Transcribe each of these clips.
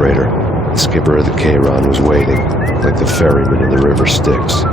freighter. The skipper of the K-Ron was waiting, like the ferryman in the river Styx.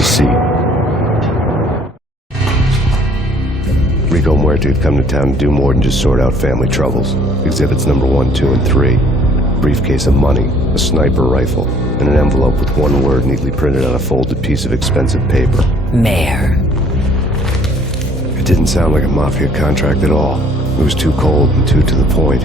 his seat. Rico Muerto had come to town to do more than just sort out family troubles. Exhibits number 1, 2, and 3. A briefcase of money, a sniper rifle, and an envelope with one word neatly printed on a folded piece of expensive paper. Mayor. It didn't sound like a mafia contract at all. It was too cold and too to the point.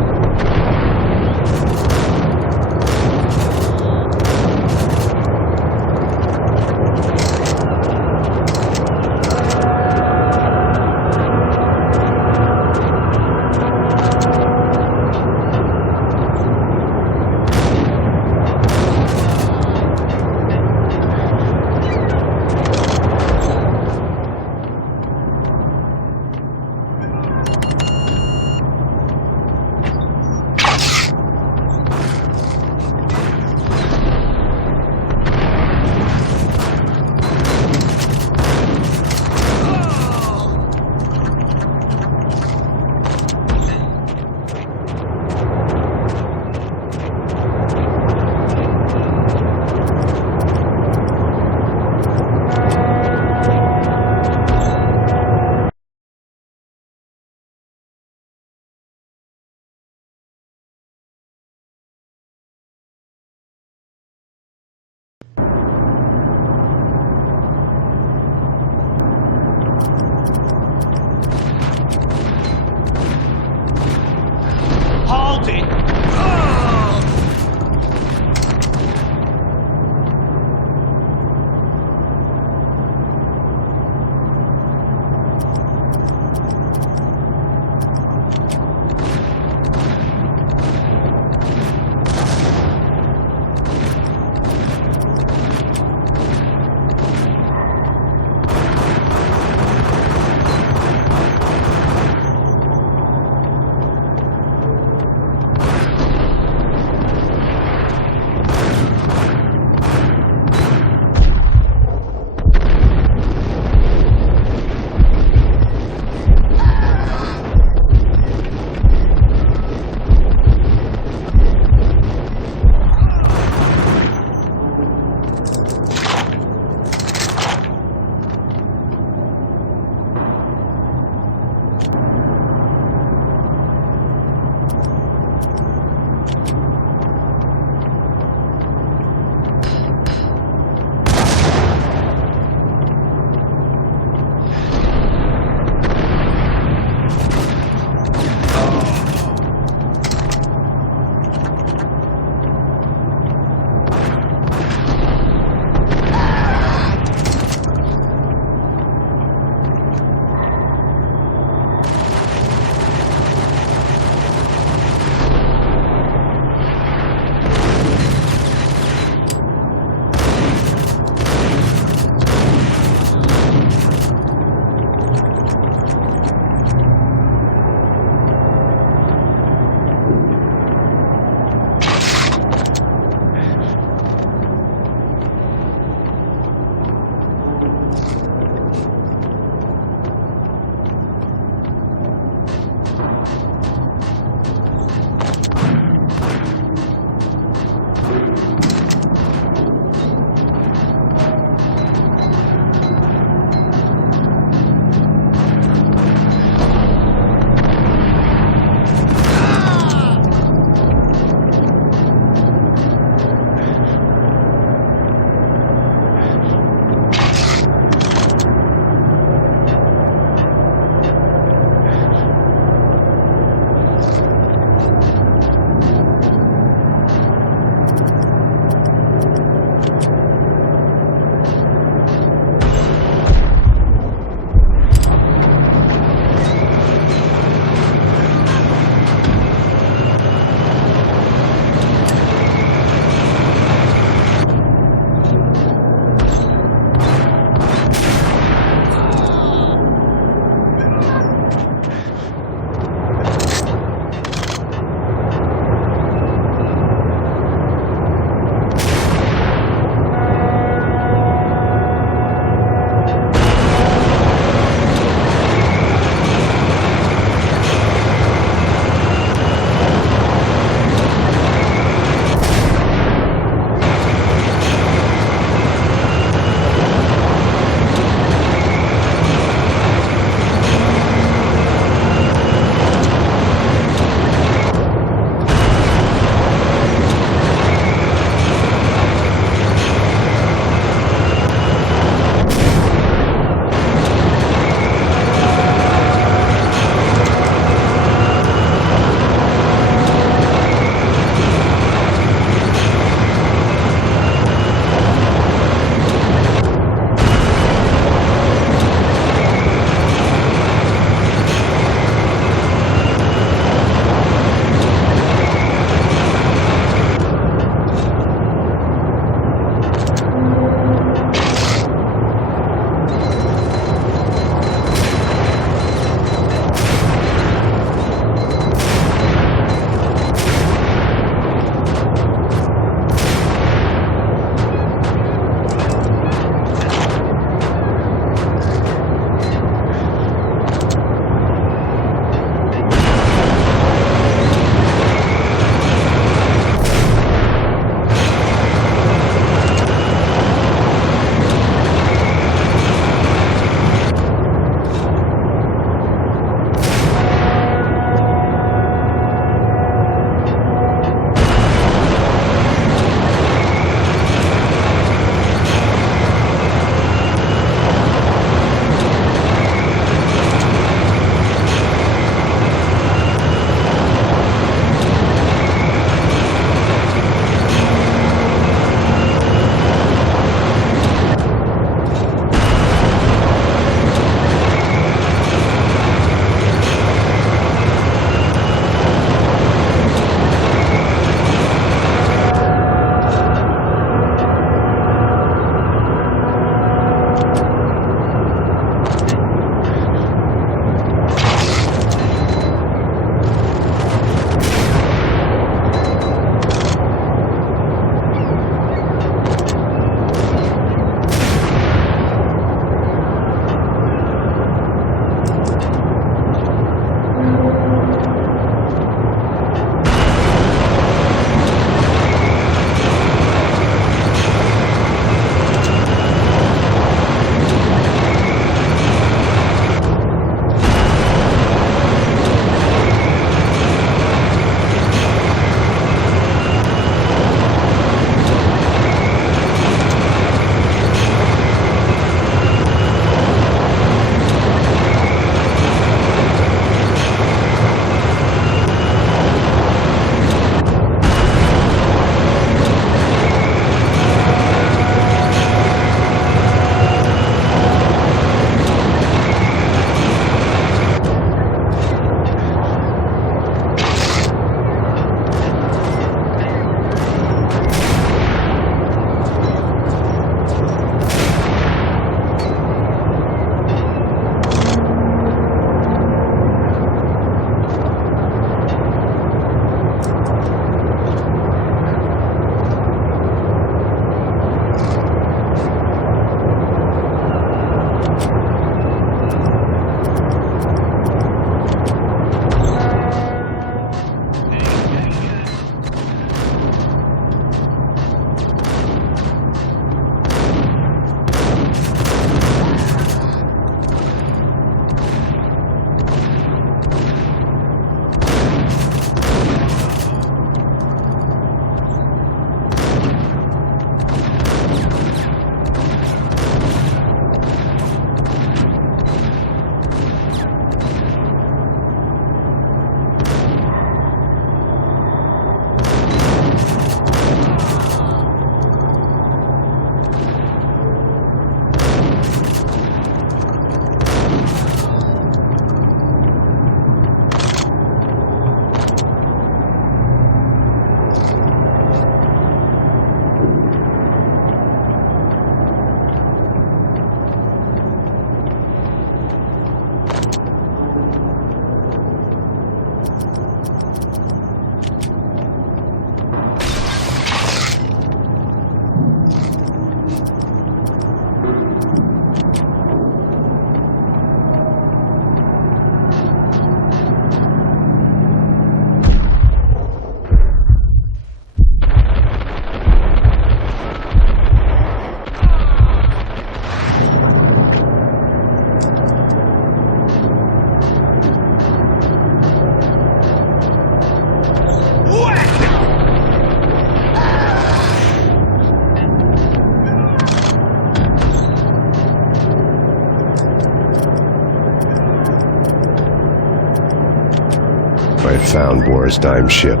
found Boris Dime's ship.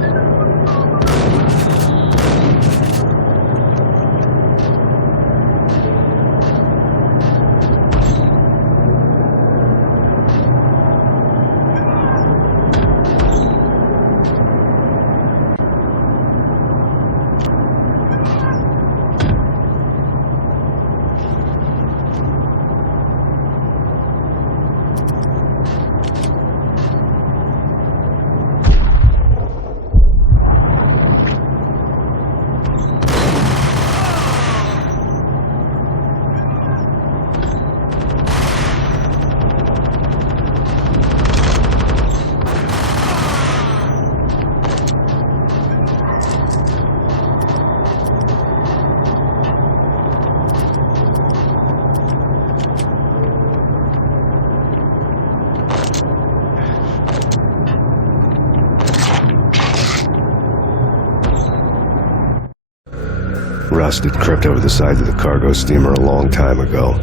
Rust had crept over the sides of the cargo steamer a long time ago.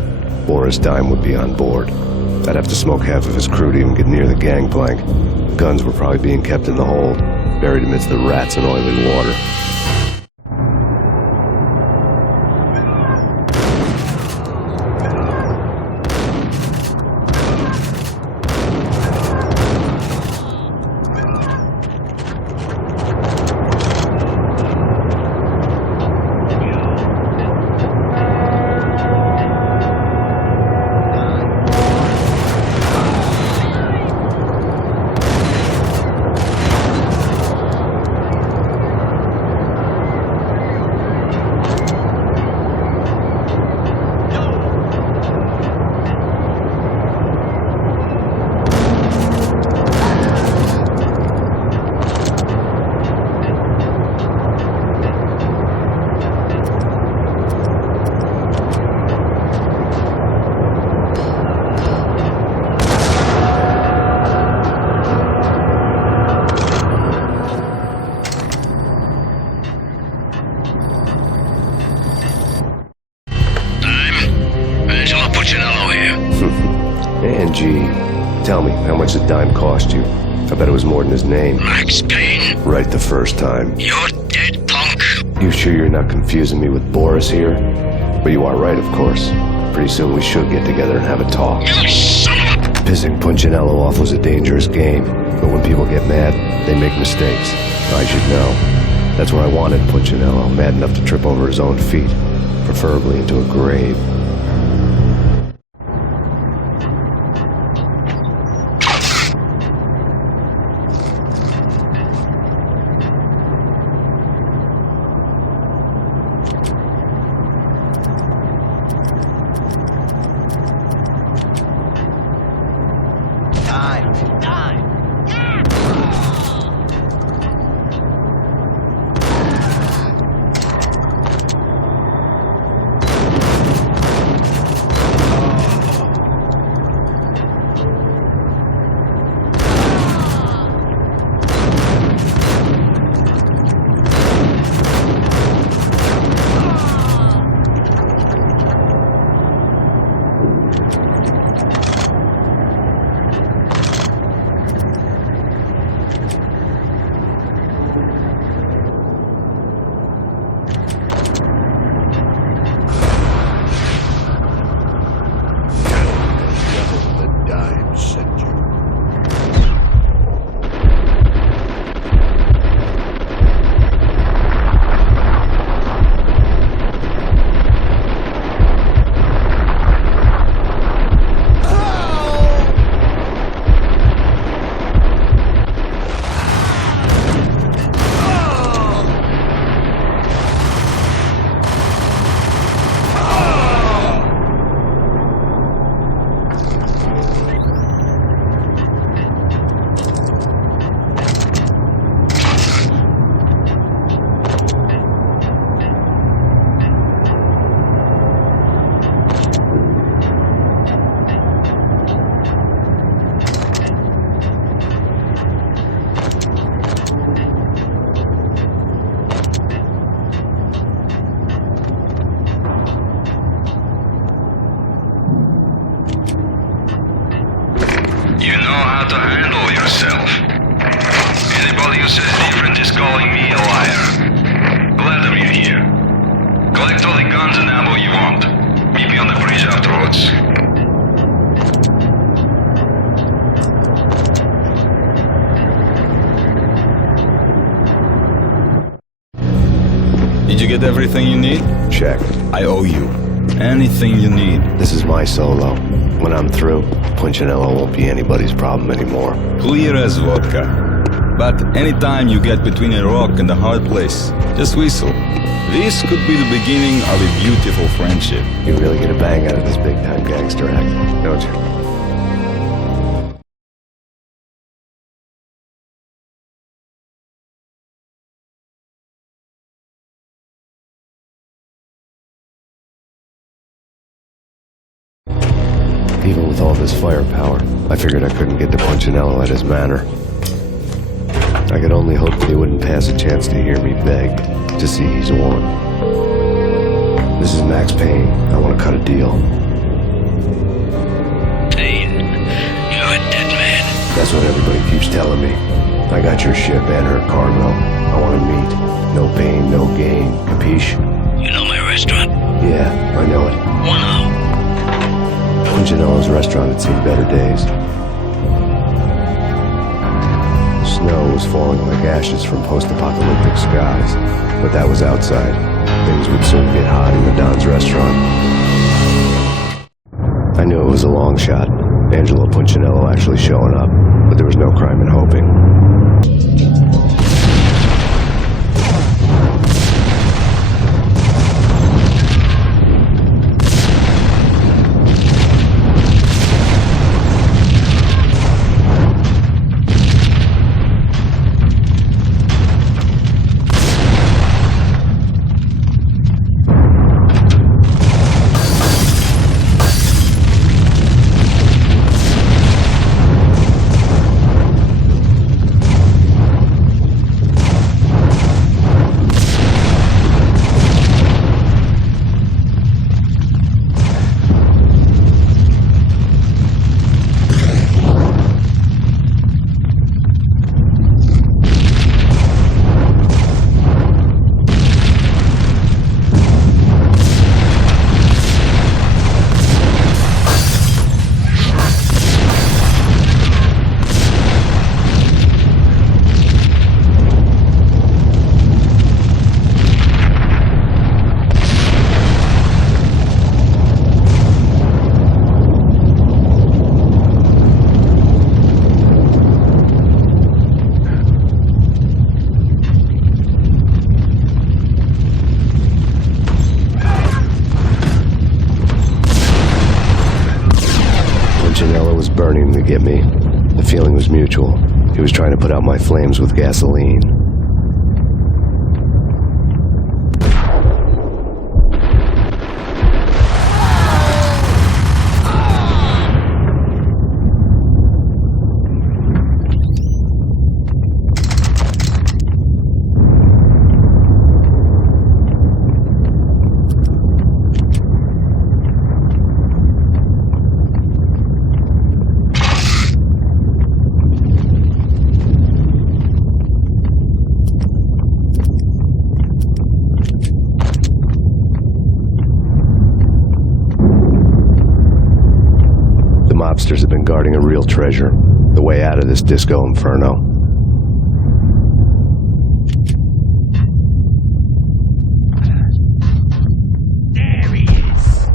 Boris Dime would be on board. I'd have to smoke half of his crew to even get near the gangplank. Guns were probably being kept in the hold, buried amidst the rats and oily water. And gee, tell me, how much did Dime cost you? I bet it was more than his name. Max Payne. Right the first time. You're dead, punk. You sure you're not confusing me with Boris here? But you are right, of course. Pretty soon we should get together and have a talk. You son of a... Pissing Punchinello off was a dangerous game, but when people get mad, they make mistakes. I should know. That's where I wanted Punchinello, mad enough to trip over his own feet, preferably into a grave. You know how to handle yourself. Anybody who says different is calling me a liar. Glad of you here. Collect all the guns and ammo you want. Meet me on the bridge afterwards. Did you get everything you need? Check. I owe you. Anything you need. This is my solo. When I'm through, Punchinello won't be anybody's problem anymore. Clear as vodka. But anytime you get between a rock and a hard place, just whistle. This could be the beginning of a beautiful friendship. You really get a bang out of this big-time gangster act, don't you? Even with all this firepower, I figured I couldn't get to Punchinello at his manor. I could only hope that he wouldn't pass a chance to hear me beg to see he's won. This is Max Payne. I want to cut a deal. Payne, you're a dead man. That's what everybody keeps telling me. I got your ship and her cargo. I want to meet. No pain, no gain. Capiche? You know my restaurant? Yeah, I know it. One out. Punchinello's restaurant had seen better days. Snow was falling like ashes from post-apocalyptic skies, but that was outside. Things would soon get hot in the Don's restaurant. I knew it was a long shot, Angelo Punchinello actually showing up, but there was no crime in hoping. Punchinello was burning to get me. The feeling was mutual. He was trying to put out my flames with gasoline. Mobsters have been guarding a real treasure, the way out of this disco inferno. There he is.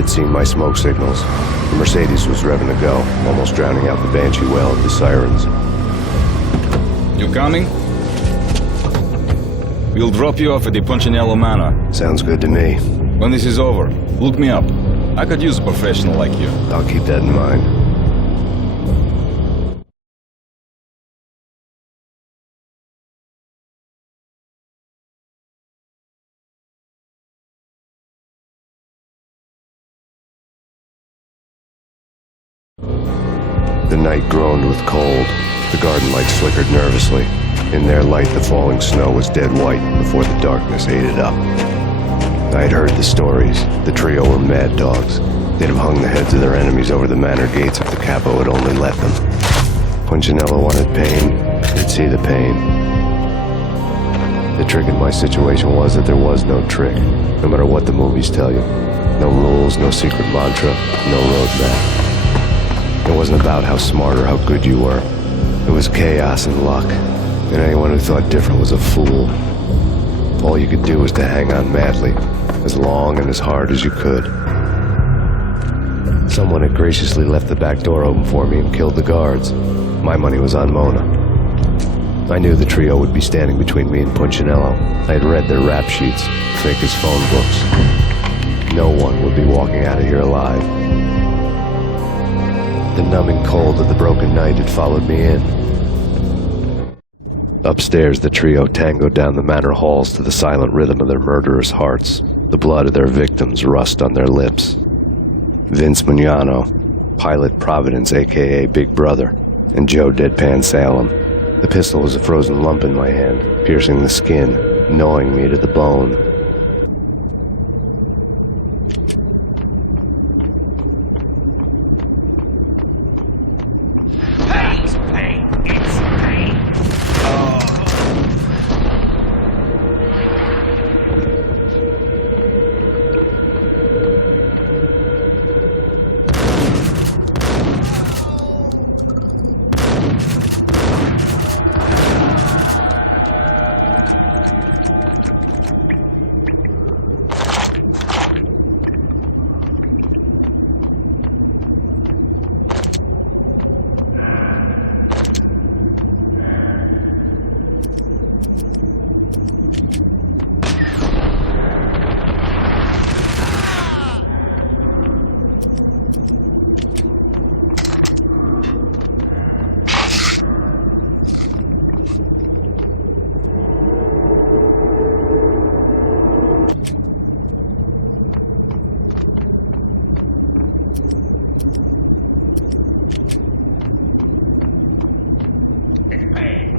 had seen my smoke signals. The Mercedes was revving to go, almost drowning out the Banshee wail of the sirens. You coming? We'll drop you off at the Punchinello Manor. Sounds good to me. When this is over, look me up. I could use a professional like you. I'll keep that in mind. The night groaned with cold. The garden lights flickered nervously. In their light, the falling snow was dead white before the darkness ate it up. I had heard the stories. The trio were mad dogs. They'd have hung the heads of their enemies over the manor gates if the capo had only let them. Punchinello wanted pain. They'd see the pain. The trick in my situation was that there was no trick, no matter what the movies tell you. No rules, no secret mantra, no roadmap. It wasn't about how smart or how good you were. It was chaos and luck, and anyone who thought different was a fool. All you could do was to hang on madly, as long and as hard as you could. Someone had graciously left the back door open for me and killed the guards. My money was on Mona. I knew the trio would be standing between me and Punchinello. I had read their rap sheets, fake as phone books. No one would be walking out of here alive. The numbing cold of the broken night had followed me in. Upstairs, the trio tangoed down the manor halls to the silent rhythm of their murderous hearts. The blood of their victims rust on their lips. Vince Mugnano, Pilot Providence, a.k.a. Big Brother, and Joe Deadpan Salem. The pistol was a frozen lump in my hand, piercing the skin, gnawing me to the bone. Pain's pain. It's pain.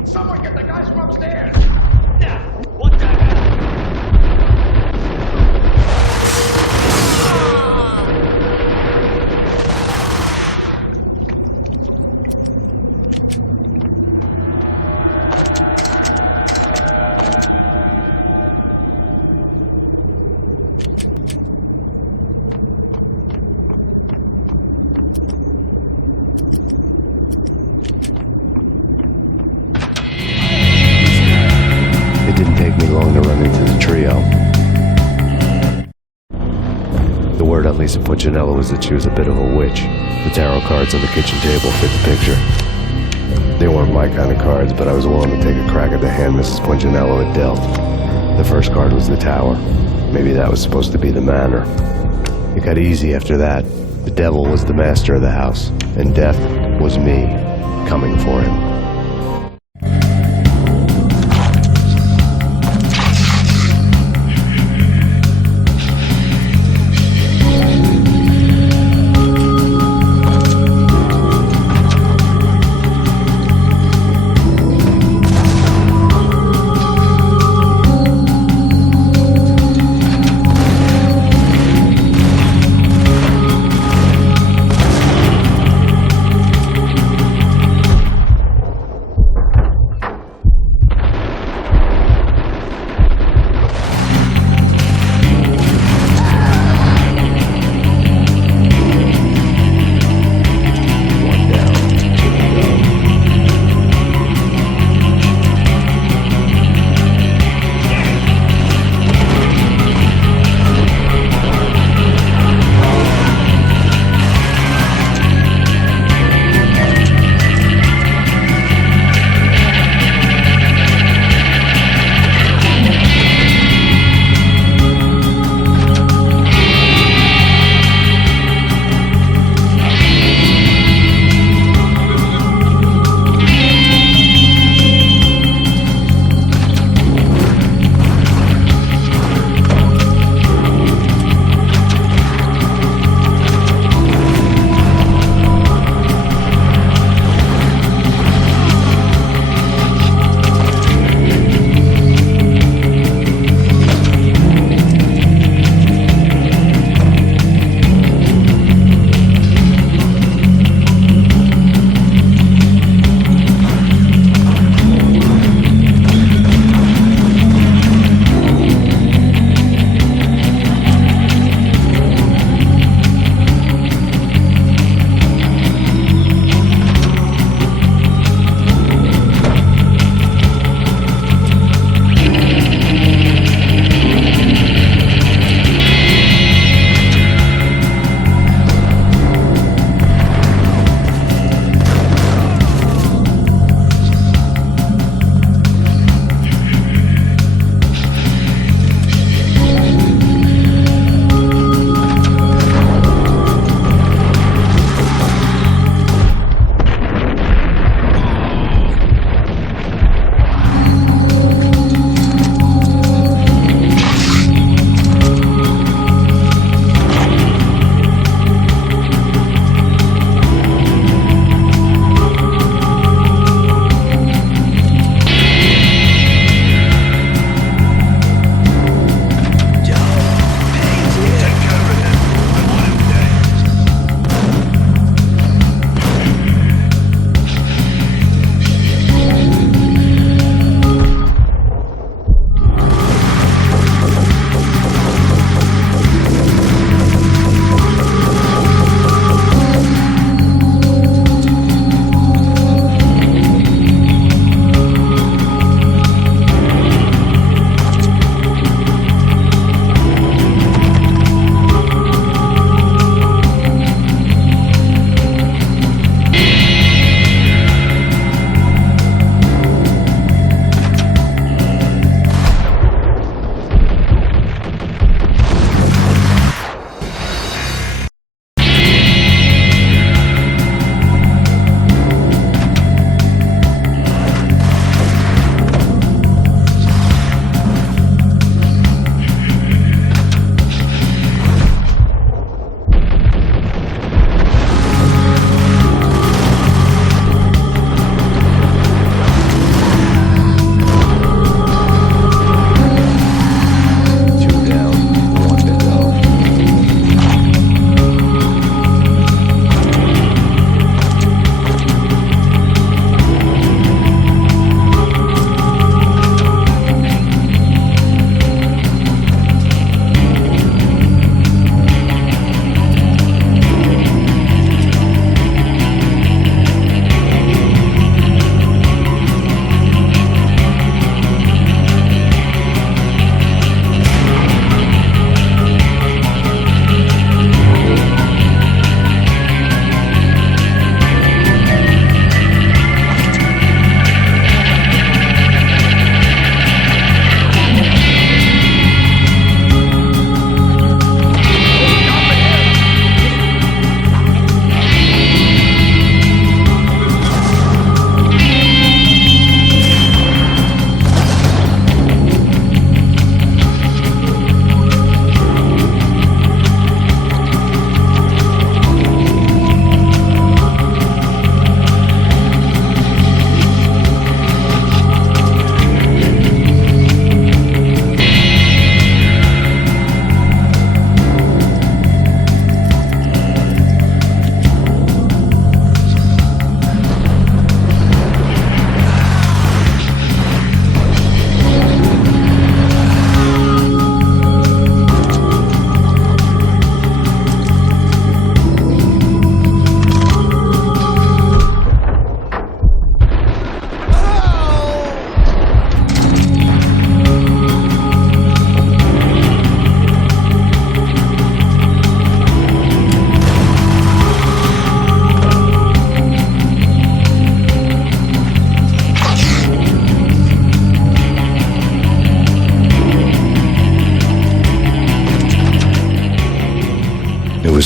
Someone get the guys from upstairs! Now, what the hell? It didn't take me long to run into the trio. The word on Lisa Punchinello was that she was a bit of a witch. The tarot cards on the kitchen table fit the picture. They weren't my kind of cards, but I was willing to take a crack at the hand Mrs. Punchinello had dealt. The first card was the tower. Maybe that was supposed to be the manor. It got easy after that. The devil was the master of the house, and death was me, coming for him.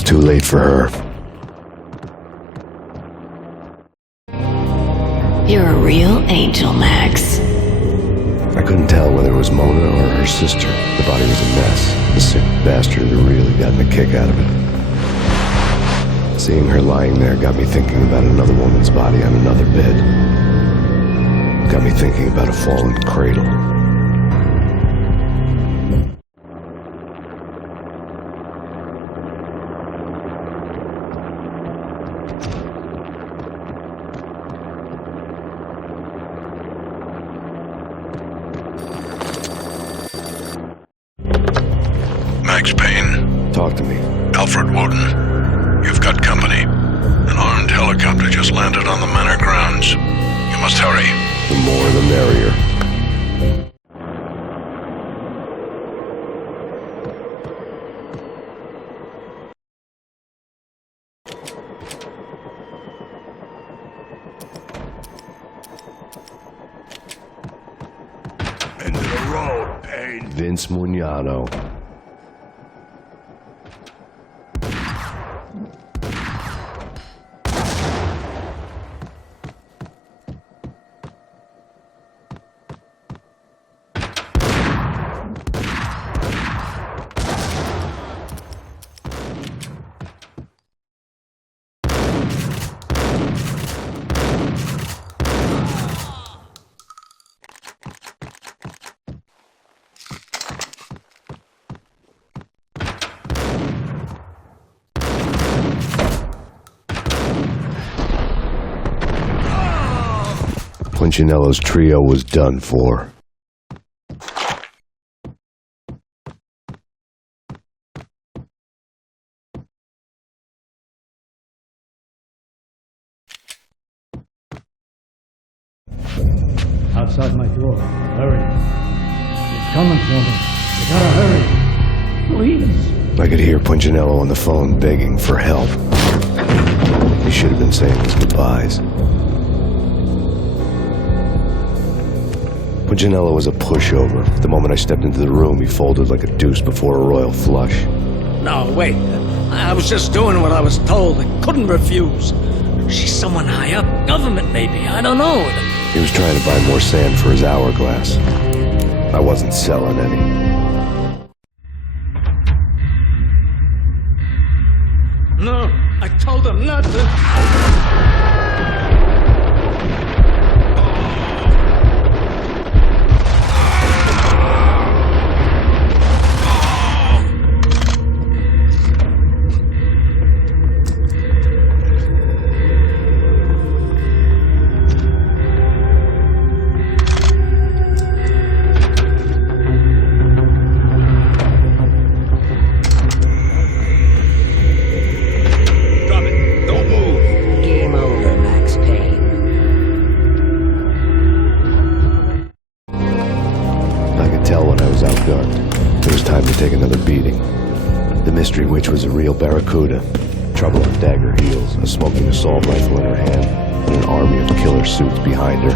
too late for her. You're a real angel, Max. I couldn't tell whether it was Mona or her sister. The body was a mess. The sick bastard had really gotten a kick out of it. Seeing her lying there got me thinking about another woman's body on another bed. Got me thinking about a fallen cradle. Max Payne, Talk to me. Alfred Woden. You've got company. An armed helicopter just landed on the manor grounds. You must hurry. The more the merrier. End of the road, Payne. Vince Mugnano. Punchinello's trio was done for. Outside my door. Hurry. It's coming for me. You gotta hurry. Please. I could hear Punchinello on the phone begging for help. He should have been saying his goodbyes. Punchinello was a pushover. The moment I stepped into the room, he folded like a deuce before a royal flush. No, wait. I was just doing what I was told. I couldn't refuse. She's someone high up. Government, maybe. I don't know. He was trying to buy more sand for his hourglass. I wasn't selling any. No, I told him not to. It was time to take another beating. The mystery witch was a real barracuda. Trouble on dagger heels, a smoking assault rifle in her hand, and an army of killer suits behind her.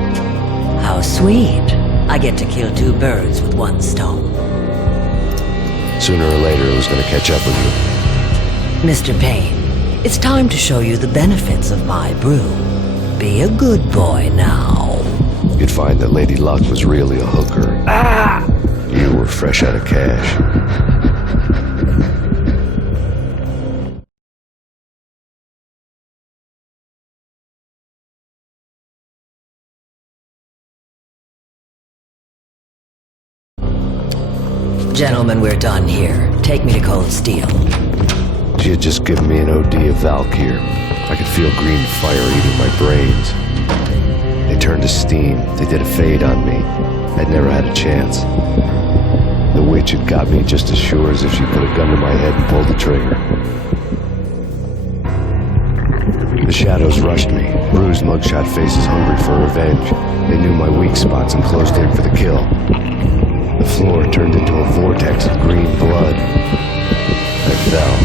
How sweet. I get to kill two birds with one stone. Sooner or later, it was going to catch up with you. Mr. Payne, it's time to show you the benefits of my brew. Be a good boy now. You'd find that Lady Luck was really a hooker. Ah! You were fresh out of cash. Gentlemen, we're done here. Take me to Cold Steel. She had just given me an OD of Valkyrie. I could feel green fire eating my brains. They turned to steam. They did a fade on me. I'd never had a chance. The witch had got me just as sure as if she put a gun to my head and pulled the trigger. The shadows rushed me, bruised mugshot faces hungry for revenge. They knew my weak spots and closed in for the kill. The floor turned into a vortex of green blood. I fell.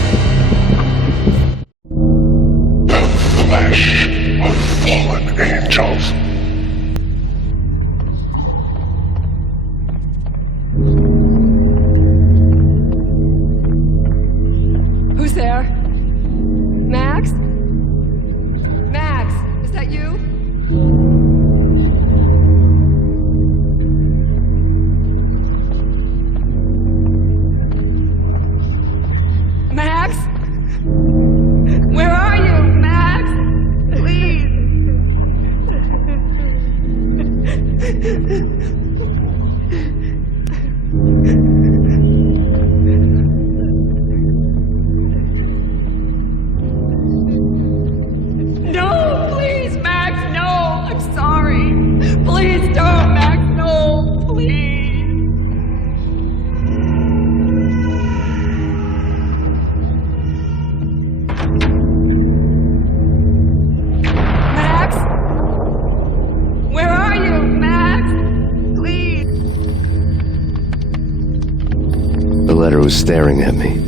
The flesh of fallen angels. Who's there? was staring at me.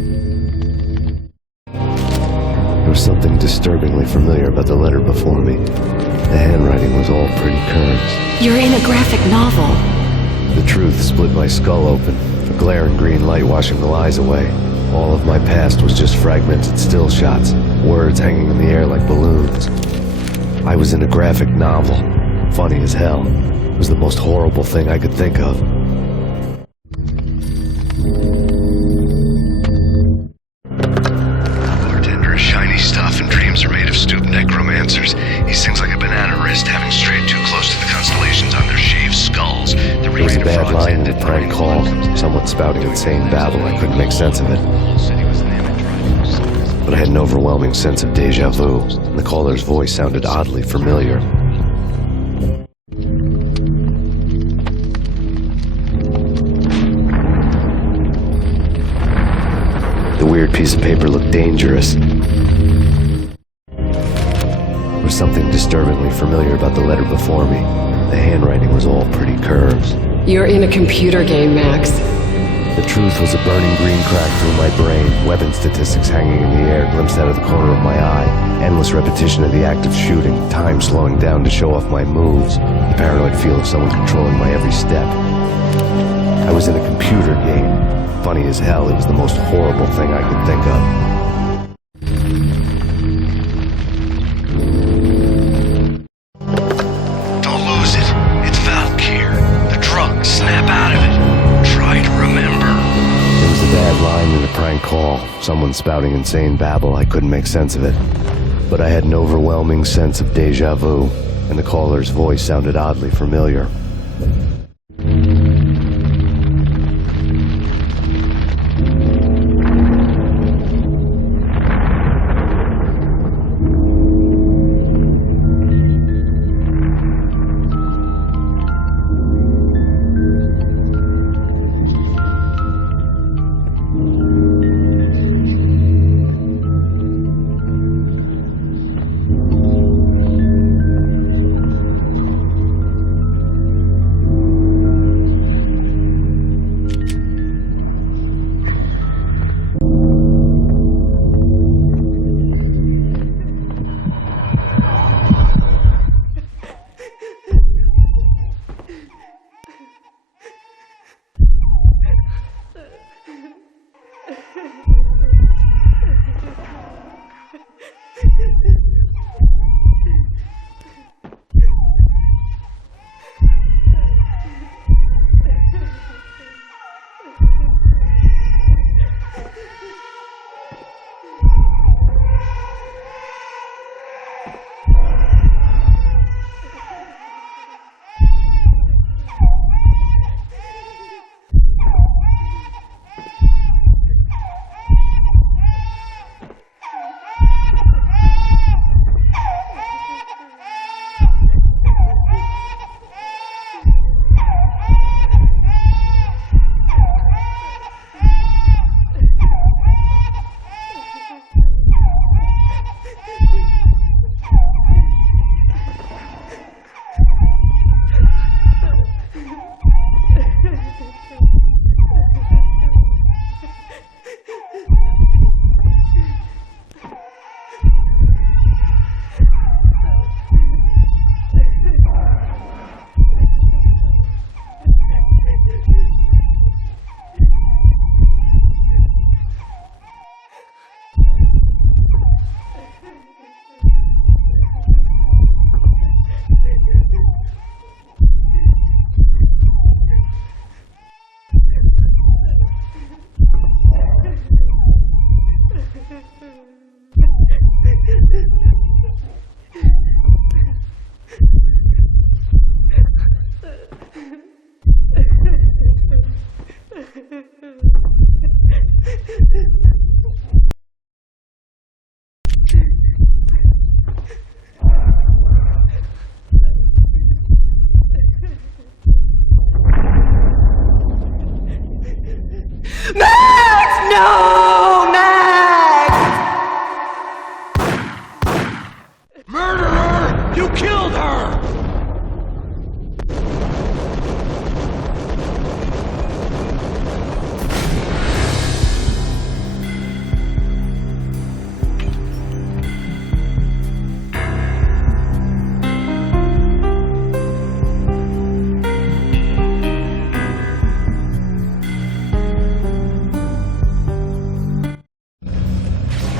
There was something disturbingly familiar about the letter before me. The handwriting was all pretty curves. You're in a graphic novel. The truth split my skull open, a glaring green light washing the lies away. All of my past was just fragmented still shots, words hanging in the air like balloons. I was in a graphic novel. Funny as hell. It was the most horrible thing I could think of. Bartender is shiny stuff and dreams are made of stooped necromancers. He sings like a banana wrist, having strayed too close to the constellations on their shaved skulls. There was a bad line in a prank call. Someone spouting insane babble. I couldn't make sense of it. But I had an overwhelming sense of deja vu, and the caller's voice sounded oddly familiar. The weird piece of paper looked dangerous. There was something disturbingly familiar about the letter before me. The handwriting was all pretty curves. You're in a computer game, Max. The truth was a burning green crack through my brain, weapon statistics hanging in the air glimpsed out of the corner of my eye, endless repetition of the act of shooting, time slowing down to show off my moves, the paranoid feel of someone controlling my every step. I was in a computer game. Funny as hell, it was the most horrible thing I could think of. Don't lose it. It's Valkyrie. The drug. Snap out of it. Try to remember. There was a bad line in a prank call, someone spouting insane babble. I couldn't make sense of it. But I had an overwhelming sense of deja vu, and the caller's voice sounded oddly familiar.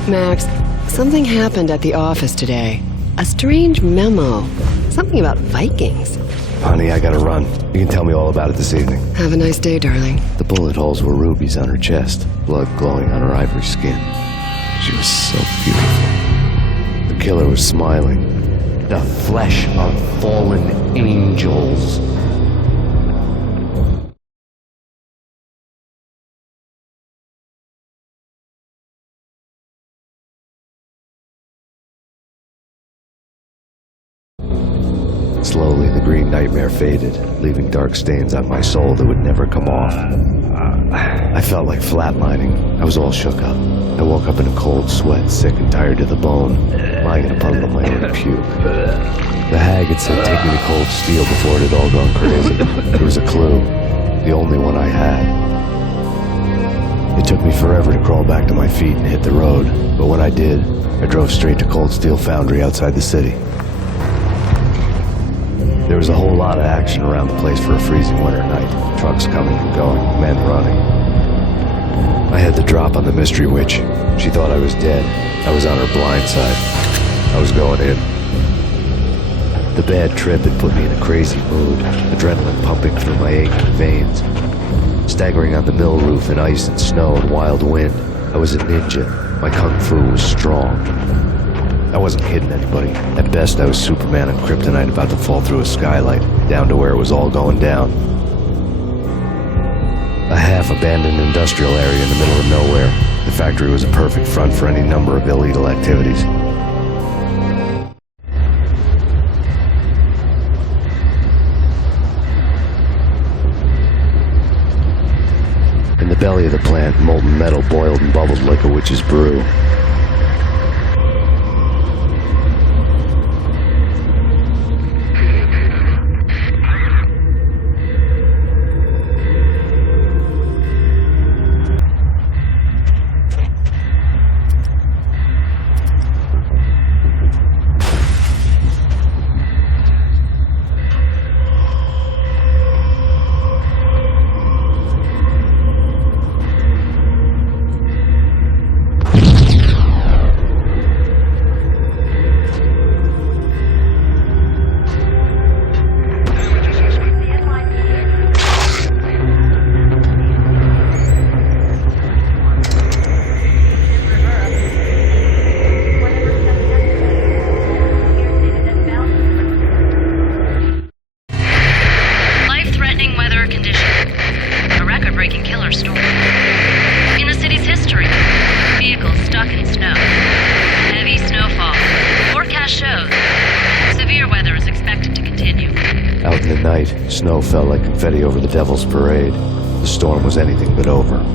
Max, something happened at the office today. A strange memo. Something about Vikings. Honey, I gotta run. You can tell me all about it this evening. Have a nice day, darling. The bullet holes were rubies on her chest, blood glowing on her ivory skin. She was so beautiful. The killer was smiling. The flesh of fallen angels. Slowly, the green nightmare faded, leaving dark stains on my soul that would never come off. I felt like flatlining. I was all shook up. I woke up in a cold sweat, sick and tired to the bone, lying in a puddle of my own puke. The hag had said take me to Cold Steel before it had all gone crazy. There was a clue, the only one I had. It took me forever to crawl back to my feet and hit the road, but when I did, I drove straight to Cold Steel Foundry outside the city. There was a whole lot of action around the place for a freezing winter night. Trucks coming and going, men running. I had the drop on the mystery witch. She thought I was dead. I was on her blind side. I was going in. The bad trip had put me in a crazy mood, adrenaline pumping through my aching veins. Staggering on the mill roof in ice and snow and wild wind, I was a ninja. My kung fu was strong. I wasn't hitting anybody. At best, I was Superman on kryptonite about to fall through a skylight, down to where it was all going down. A half-abandoned industrial area in the middle of nowhere. The factory was a perfect front for any number of illegal activities. In the belly of the plant, molten metal boiled and bubbled like a witch's brew. Snow fell like confetti over the Devil's Parade. The storm was anything but over.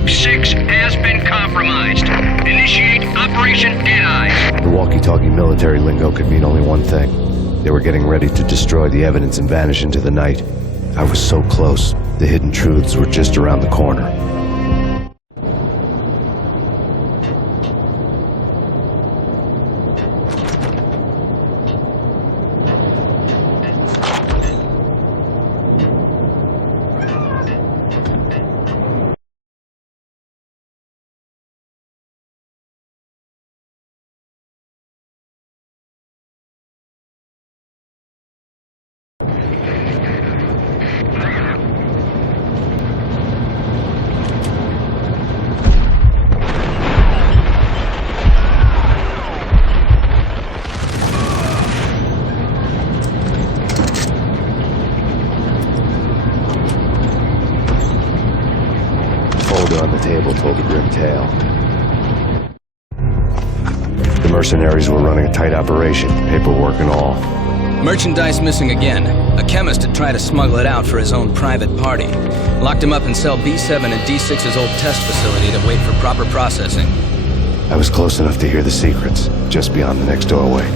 Deep 6 has been compromised. Initiate Operation Dead Eyes. The walkie-talkie military lingo could mean only one thing. They were getting ready to destroy the evidence and vanish into the night. I was so close. The hidden truths were just around the corner. On the table told a grim tale. The mercenaries were running a tight operation, paperwork and all. Merchandise missing again. A chemist had tried to smuggle it out for his own private party. Locked him up in cell B7 at D6's old test facility to wait for proper processing. I was close enough to hear the secrets, just beyond the next doorway.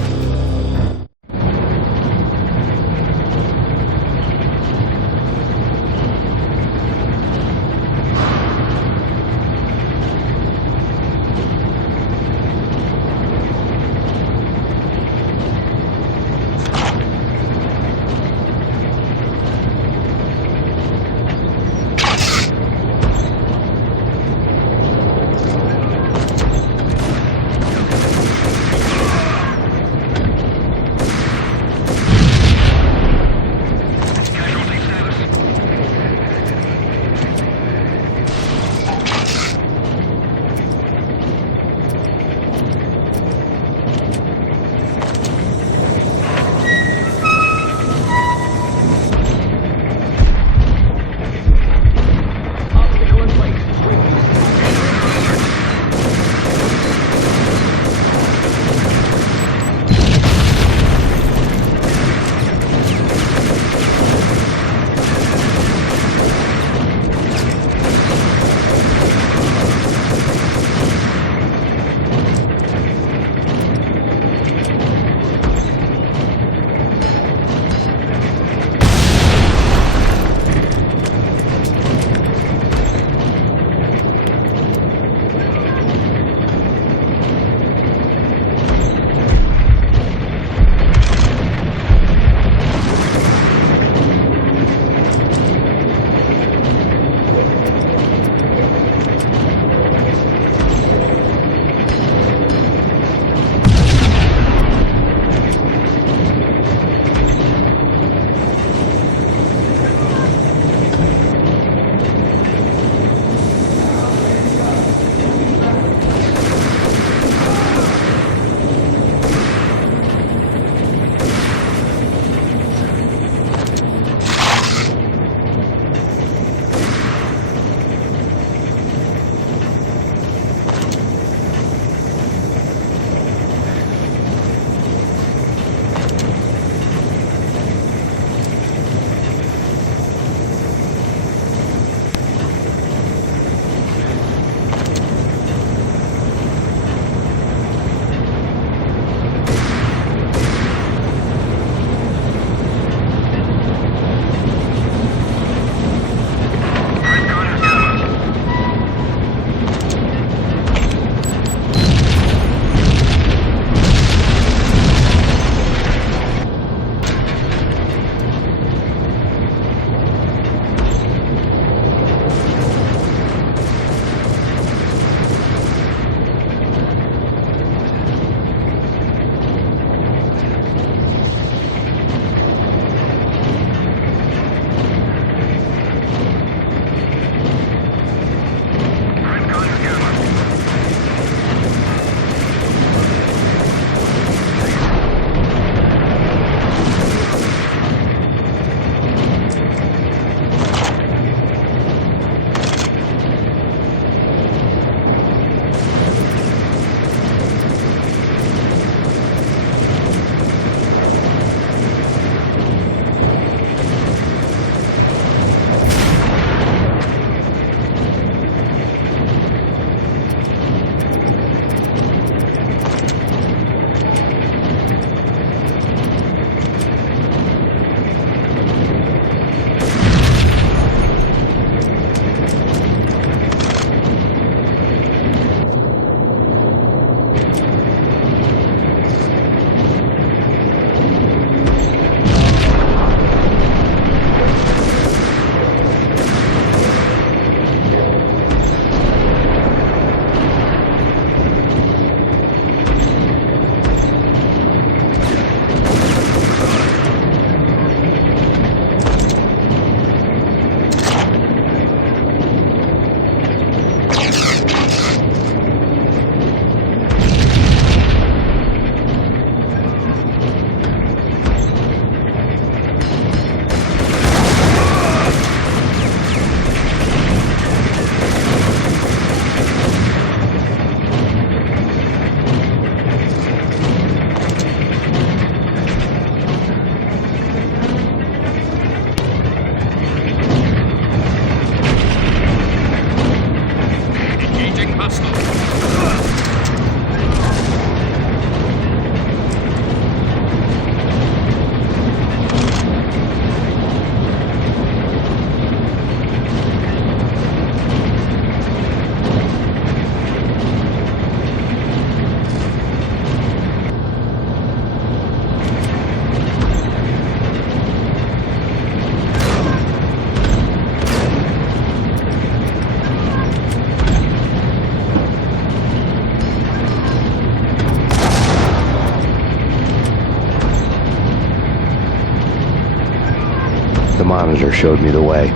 monitor showed me the way.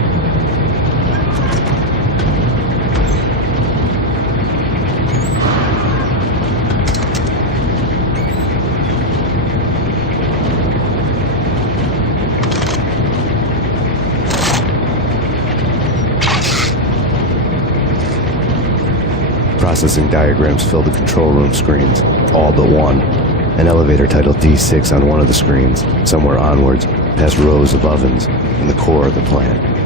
Processing diagrams fill the control room screens, all but one. An elevator titled D6 on one of the screens, somewhere onwards, past rows of ovens, in the core of the plant.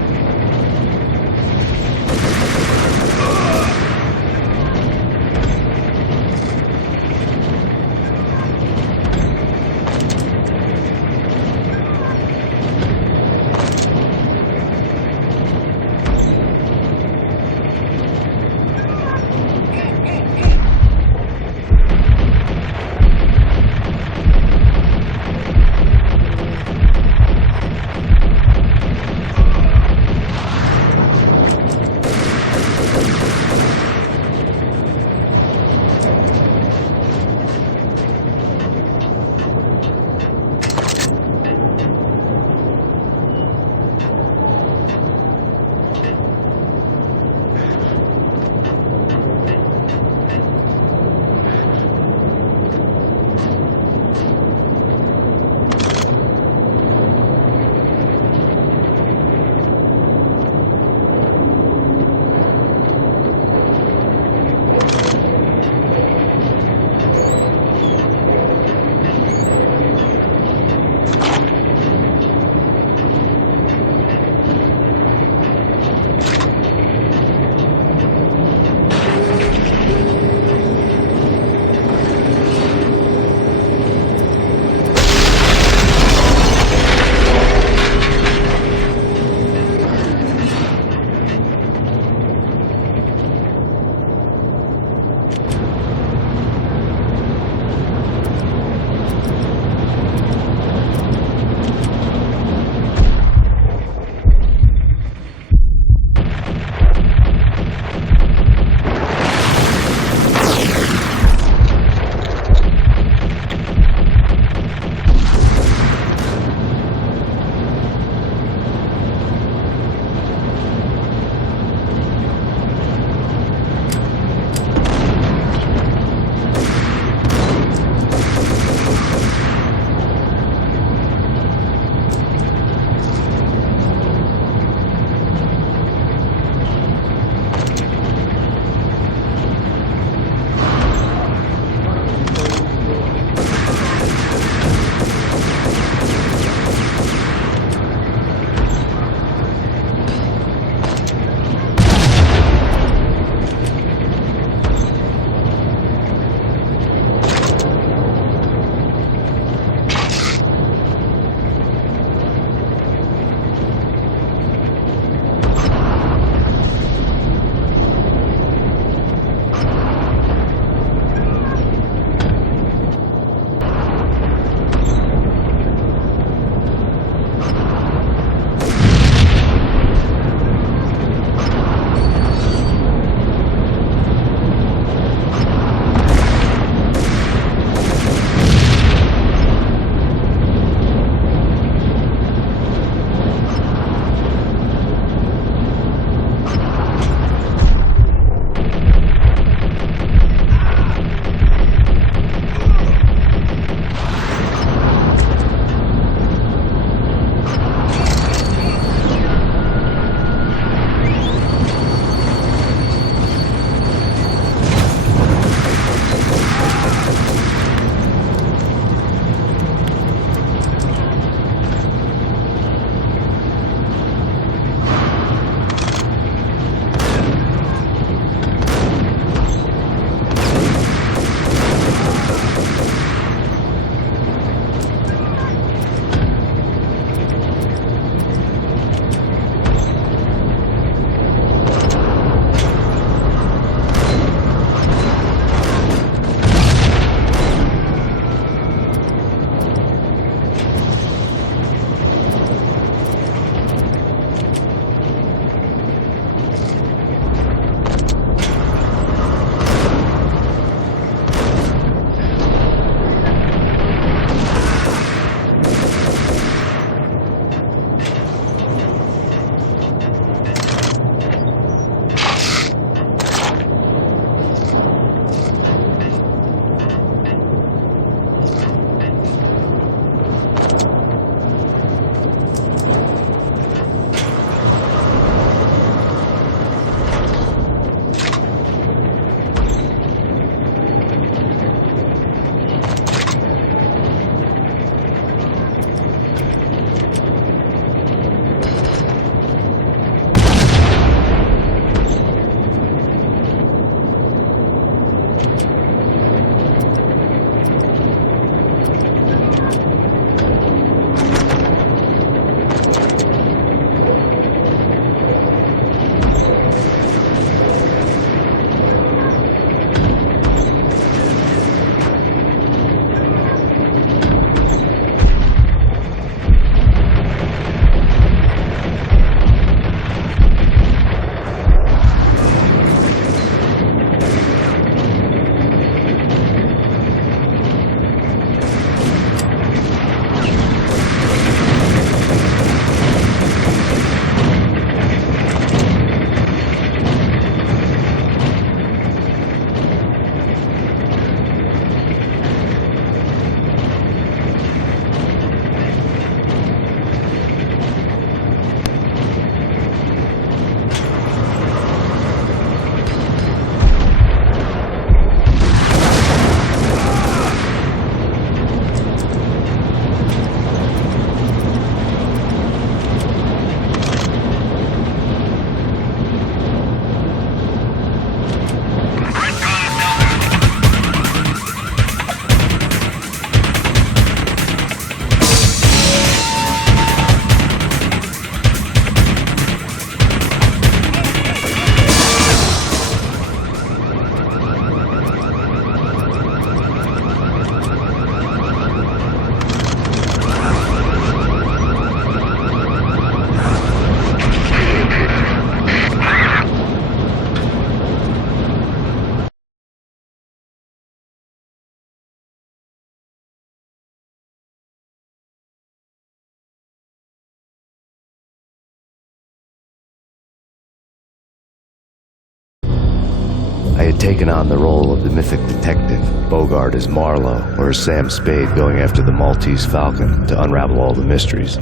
had taken on the role of the mythic detective, Bogart as Marlowe, or as Sam Spade going after the Maltese Falcon to unravel all the mysteries.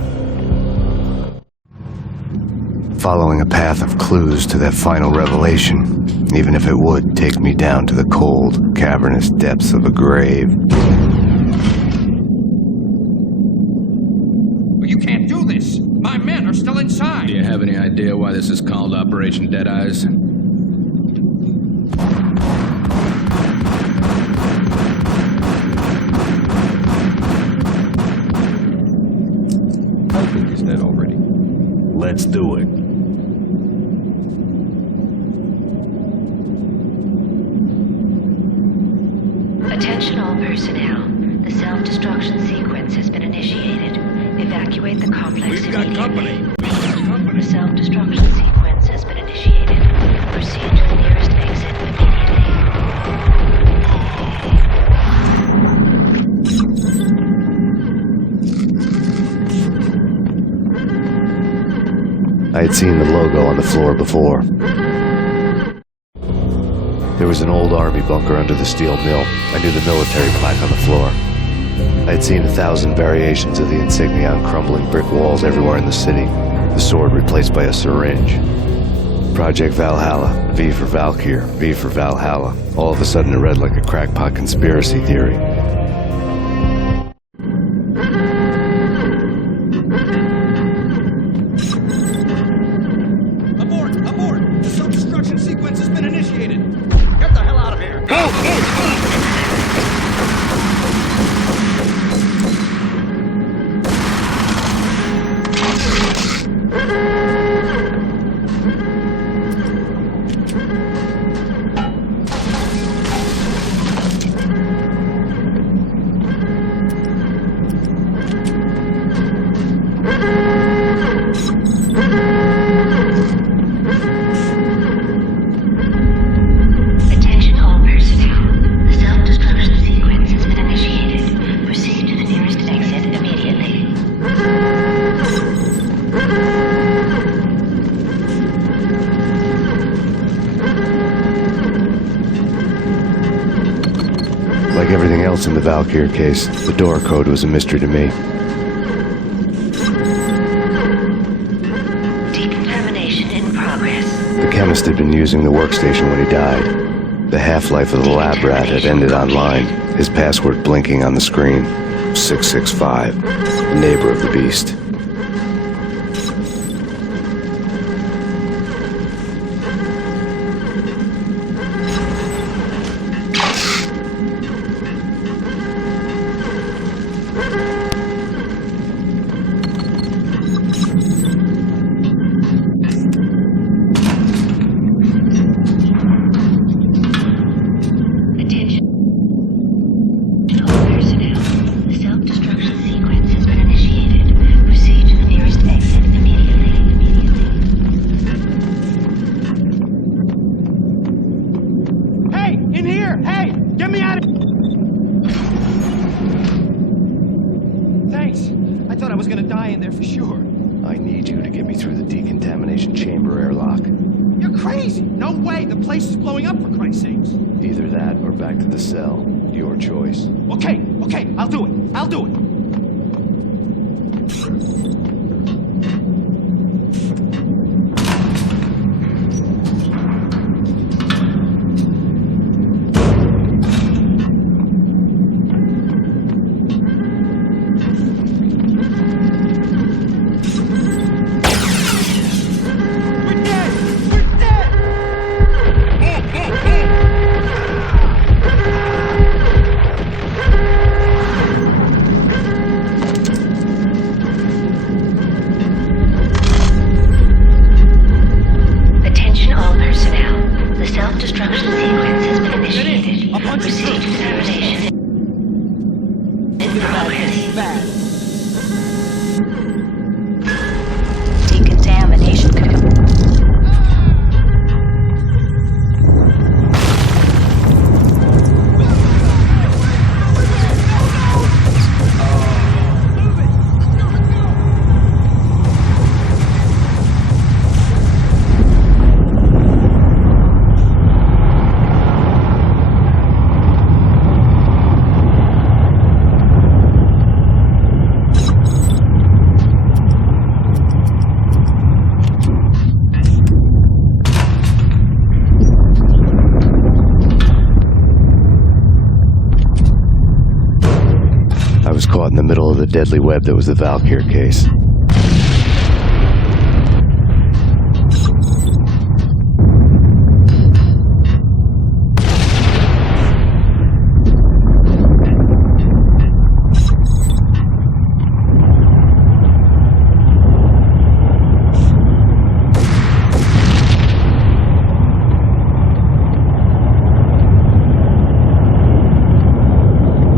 Following a path of clues to that final revelation, even if it would take me down to the cold, cavernous depths of a grave. You can't do this! My men are still inside! Do you have any idea why this is called Operation Dead Eyes? I think he's dead already. Let's do it. Attention all personnel. The self-destruction sequence has been initiated. Evacuate the complex immediately. The self-destruction sequence has been initiated. Proceed to the nearest exit immediately. I had seen the logo on the floor before. There was an old army bunker under the steel mill. I knew the military plaque on the floor. I had seen 1,000 variations of the insignia on crumbling brick walls everywhere in the city. The sword replaced by a syringe. Project Valhalla, V for Valkyrie, V for Valhalla. All of a sudden it read like a crackpot conspiracy theory. Abort! Abort! The self-destruction sequence has been initiated! Get the hell out of here! Go! Attention all personnel. The self-destruction sequence has been initiated. Proceed to the nearest exit immediately. Like everything else in the Valkyrie case, the door code was a mystery to me. Decontamination in progress. The chemist had been using the workstation when he died. The half-life of the lab rat had ended online, his password blinking on the screen. 665, the neighbor of the beast. Attention all personnel. The self-destruction sequence has been initiated. Proceed to the nearest exit immediately. Hey! In here! Hey! Get me out of here! Thanks. I thought I was gonna die in there for sure. I need you to get me through the decontamination chamber airlock. You're crazy! No way! The place is blowing up, for Christ's sakes! Either that or back to the cell. Your choice. Okay, I'll do it. I'll do it. We're dead! We're dead! deadly web that was the Valkyrie case.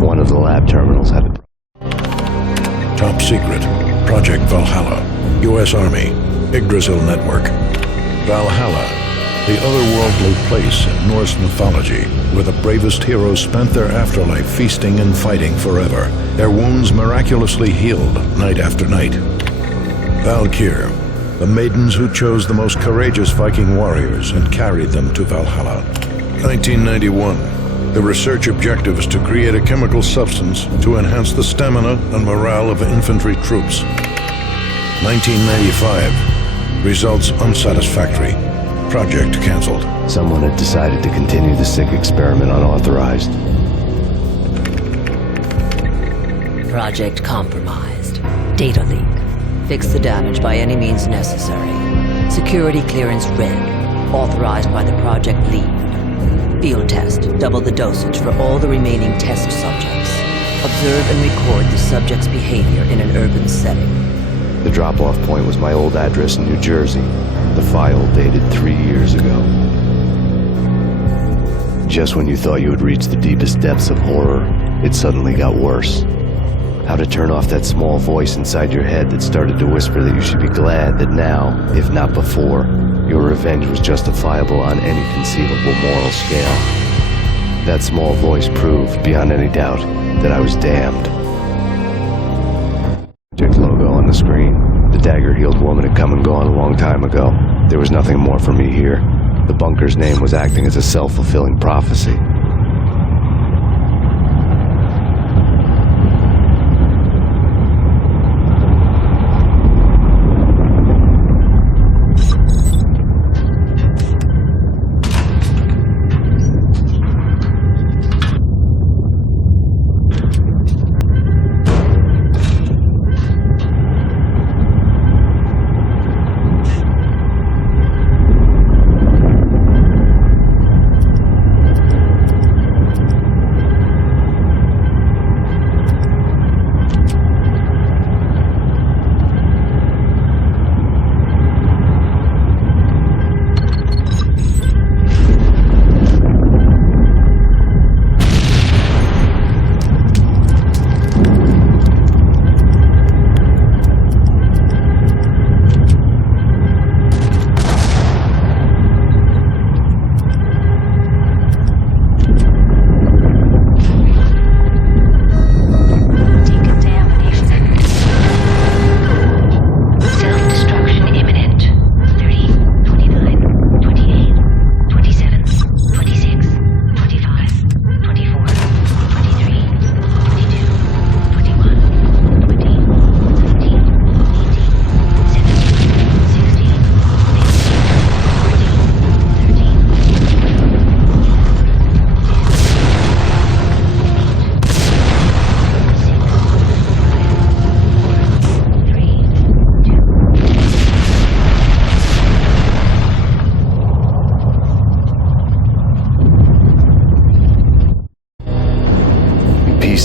One of the lab terminals had a Top secret. Project Valhalla. U.S. Army. Yggdrasil Network. Valhalla. The otherworldly place in Norse mythology where the bravest heroes spent their afterlife feasting and fighting forever, their wounds miraculously healed night after night. Valkyrie. The maidens who chose the most courageous Viking warriors and carried them to Valhalla. 1991. The research objective is to create a chemical substance to enhance the stamina and morale of infantry troops. 1995. Results unsatisfactory. Project cancelled. Someone had decided to continue the sick experiment unauthorized. Project compromised. Data leak. Fix the damage by any means necessary. Security clearance red. Authorized by the project lead. Field test. Double the dosage for all the remaining test subjects. Observe and record the subject's behavior in an urban setting. The drop-off point was my old address in New Jersey. The file dated 3 years ago. Just when you thought you had reached the deepest depths of horror, it suddenly got worse. How to turn off that small voice inside your head that started to whisper that you should be glad that now, if not before, your revenge was justifiable on any conceivable moral scale. That small voice proved, beyond any doubt, that I was damned. Project logo on the screen. The dagger-heeled woman had come and gone a long time ago. There was nothing more for me here. The bunker's name was acting as a self-fulfilling prophecy.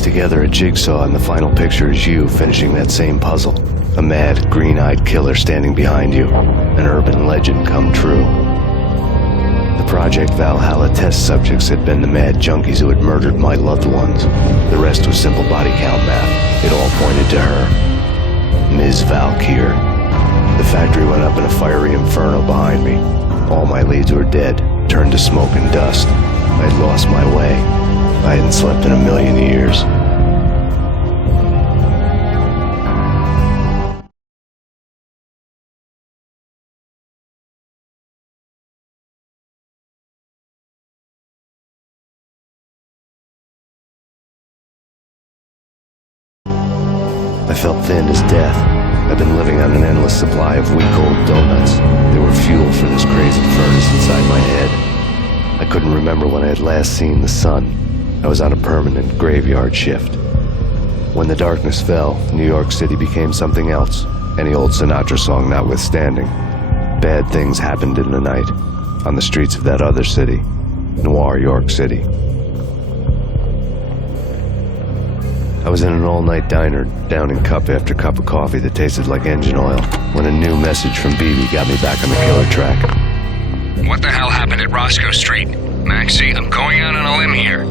Together a jigsaw, and the final picture is you finishing that same puzzle. A mad, green-eyed killer standing behind you. An urban legend come true. The Project Valhalla test subjects had been the mad junkies who had murdered my loved ones. The rest was simple body count math. It all pointed to her. Ms. Valkyrie. The factory went up in a fiery inferno behind me. All my leads were dead, turned to smoke and dust. I had lost my way. I hadn't slept in a million years. I felt thin as death. I've been living on an endless supply of week-old donuts. They were fuel for this crazy furnace inside my head. I couldn't remember when I had last seen the sun. I was on a permanent graveyard shift. When the darkness fell, New York City became something else. Any old Sinatra song notwithstanding. Bad things happened in the night, on the streets of that other city, Noir York City. I was in an all-night diner, downing cup after cup of coffee that tasted like engine oil, when a new message from BB got me back on the killer track. What the hell happened at Roscoe Street? Maxie, I'm going out on a limb here.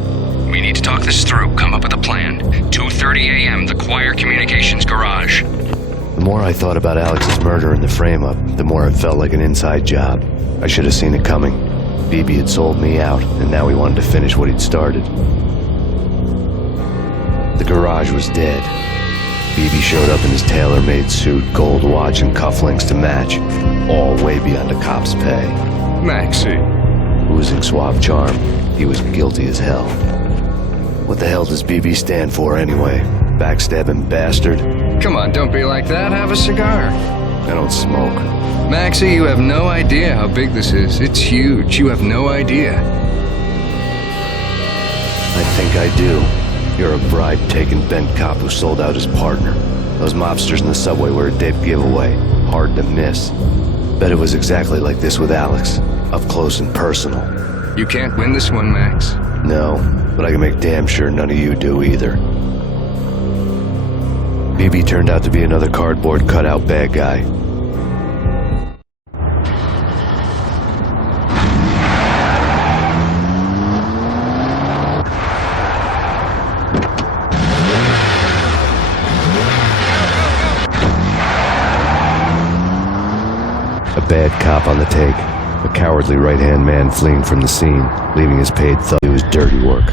We need to talk this through, come up with a plan. 2:30 a.m., the Choir Communications Garage. The more I thought about Alex's murder and the frame-up, the more it felt like an inside job. I should have seen it coming. BB had sold me out, and now he wanted to finish what he'd started. The garage was dead. BB showed up in his tailor-made suit, gold watch, and cufflinks to match, all way beyond a cop's pay. Maxie. Oozing suave charm, he was guilty as hell. What the hell does BB stand for anyway? Backstabbing bastard? Come on, don't be like that. Have a cigar. I don't smoke. Maxie, you have no idea how big this is. It's huge. You have no idea. I think I do. You're a bribe-taking bent cop who sold out his partner. Those mobsters in the subway were a dead giveaway. Hard to miss. Bet it was exactly like this with Alex. Up close and personal. You can't win this one, Max. No, but I can make damn sure none of you do either. BB turned out to be another cardboard cutout bad guy. A bad cop on the take. A cowardly right-hand man fleeing from the scene, leaving his paid thug to his dirty work.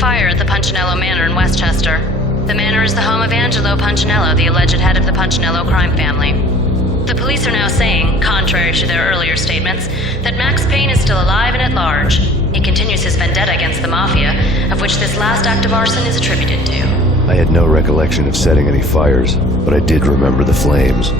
fire at the Punchinello Manor in Westchester. The manor is the home of Angelo Punchinello, the alleged head of the Punchinello crime family. The police are now saying, contrary to their earlier statements, that Max Payne is still alive and at large. He continues his vendetta against the mafia, of which this last act of arson is attributed to. I had no recollection of setting any fires, but I did remember the flames.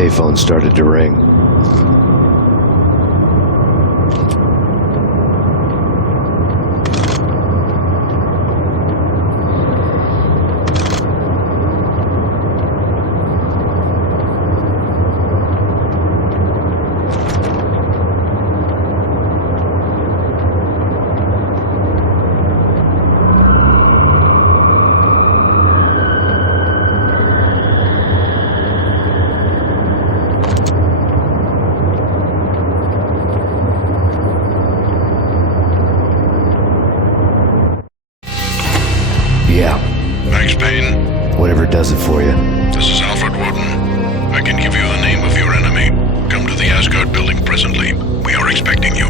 payphone started to ring. Yeah. Max Payne? Whatever does it for you. This is Alfred Woden. I can give you the name of your enemy. Come to the Asgard building presently. We are expecting you.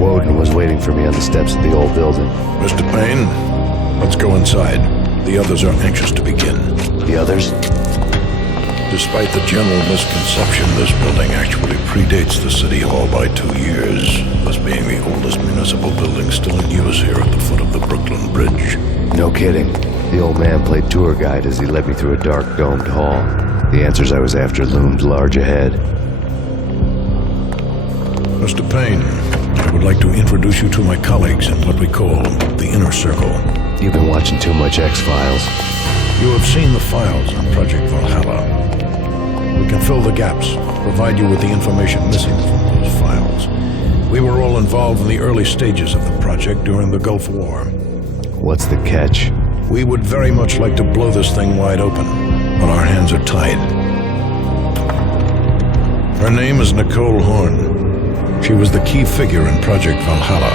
Woden was waiting for me on the steps of the old building. Mr. Payne, let's go inside. The others are anxious to begin. The others? Despite the general misconception, this building actually predates the City Hall by 2 years, thus being the oldest municipal building still in use here at the foot of the Brooklyn Bridge. No kidding. The old man played tour guide as he led me through a dark domed hall. The answers I was after loomed large ahead. Mr. Payne, I would like to introduce you to my colleagues in what we call the Inner Circle. You've been watching too much X-Files. You have seen the files on Project Valhalla. We can fill the gaps, provide you with the information missing from those files. We were all involved in the early stages of the project during the Gulf War. What's the catch? We would very much like to blow this thing wide open, but our hands are tied. Her name is Nicole Horn. She was the key figure in Project Valhalla.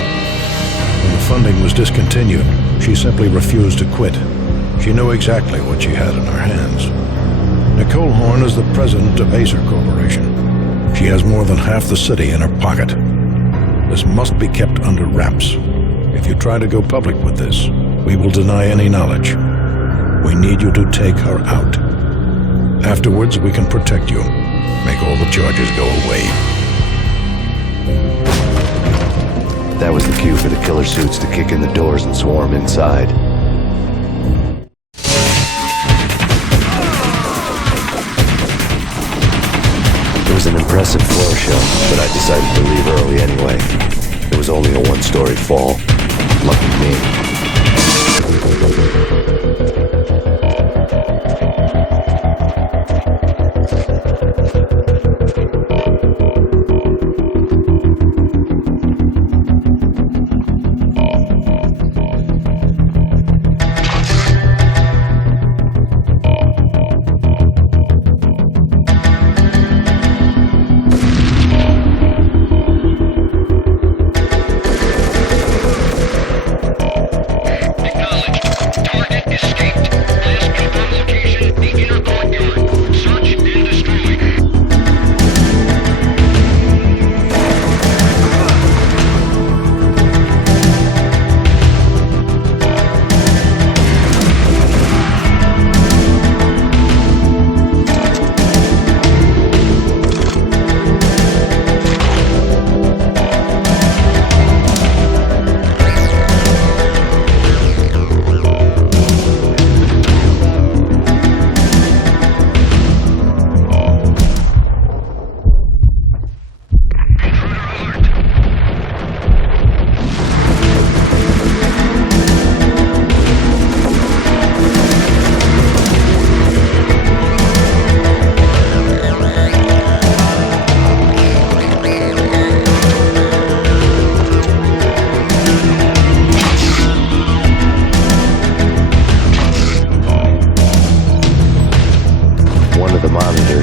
When the funding was discontinued, she simply refused to quit. She knew exactly what she had in her hands. Nicole Horn is the president of Acer Corporation. She has more than half the city in her pocket. This must be kept under wraps. If you try to go public with this, we will deny any knowledge. We need you to take her out. Afterwards, we can protect you. Make all the charges go away. That was the cue for the killer suits to kick in the doors and swarm inside. It was an impressive floor show, but I decided to leave early anyway. It was only a one-story fall. Lucky me.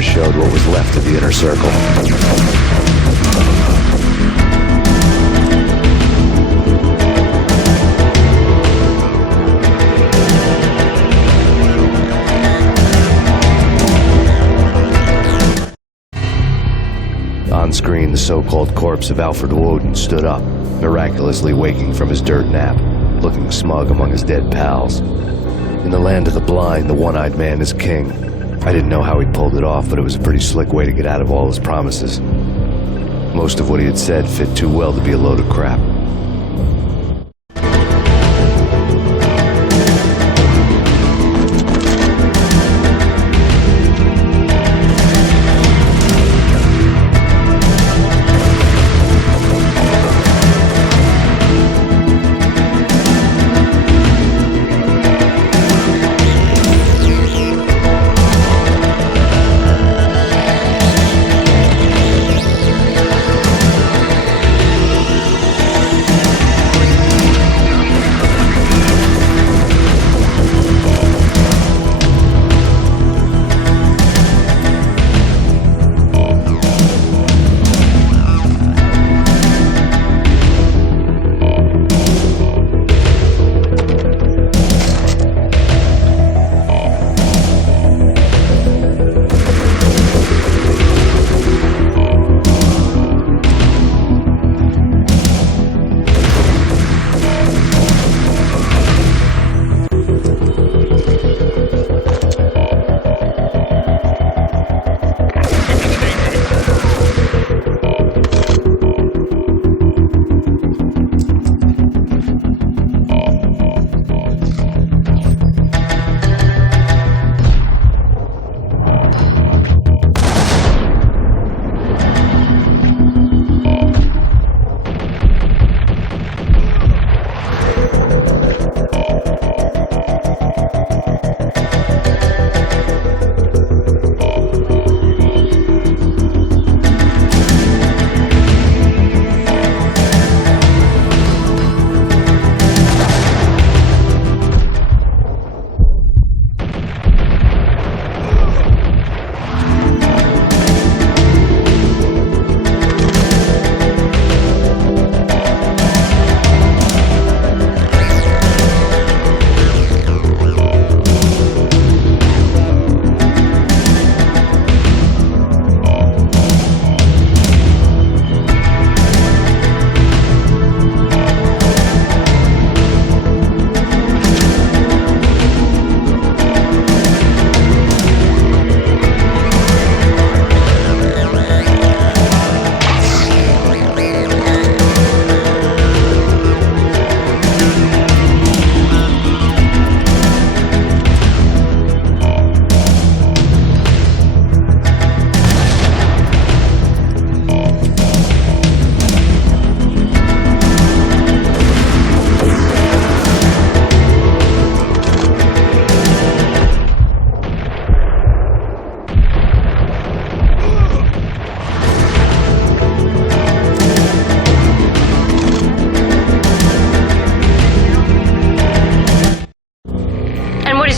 Showed what was left of the Inner Circle. On screen, the so-called corpse of Alfred Woden stood up, miraculously waking from his dirt nap, looking smug among his dead pals. In the land of the blind, the one-eyed man is king. I didn't know how he pulled it off, but it was a pretty slick way to get out of all his promises. Most of what he had said fit too well to be a load of crap.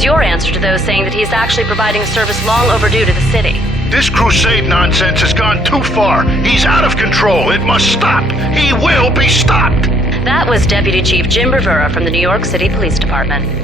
Your answer to those saying that he's actually providing a service long overdue to the city. This crusade nonsense has gone too far. He's out of control. It must stop. He will be stopped. That was Deputy Chief Jim Rivera from the New York City Police Department.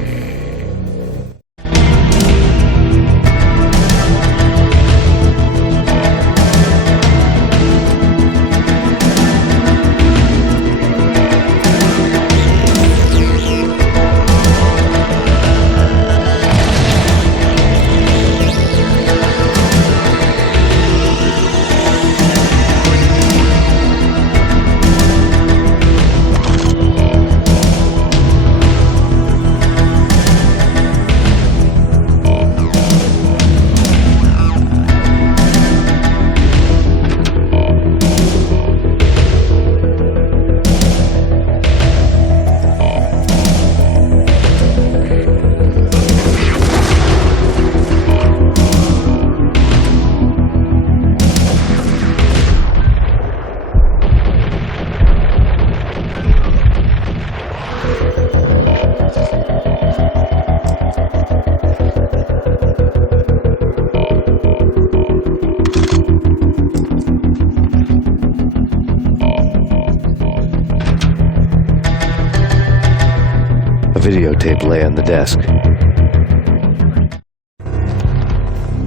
Videotape lay on the desk.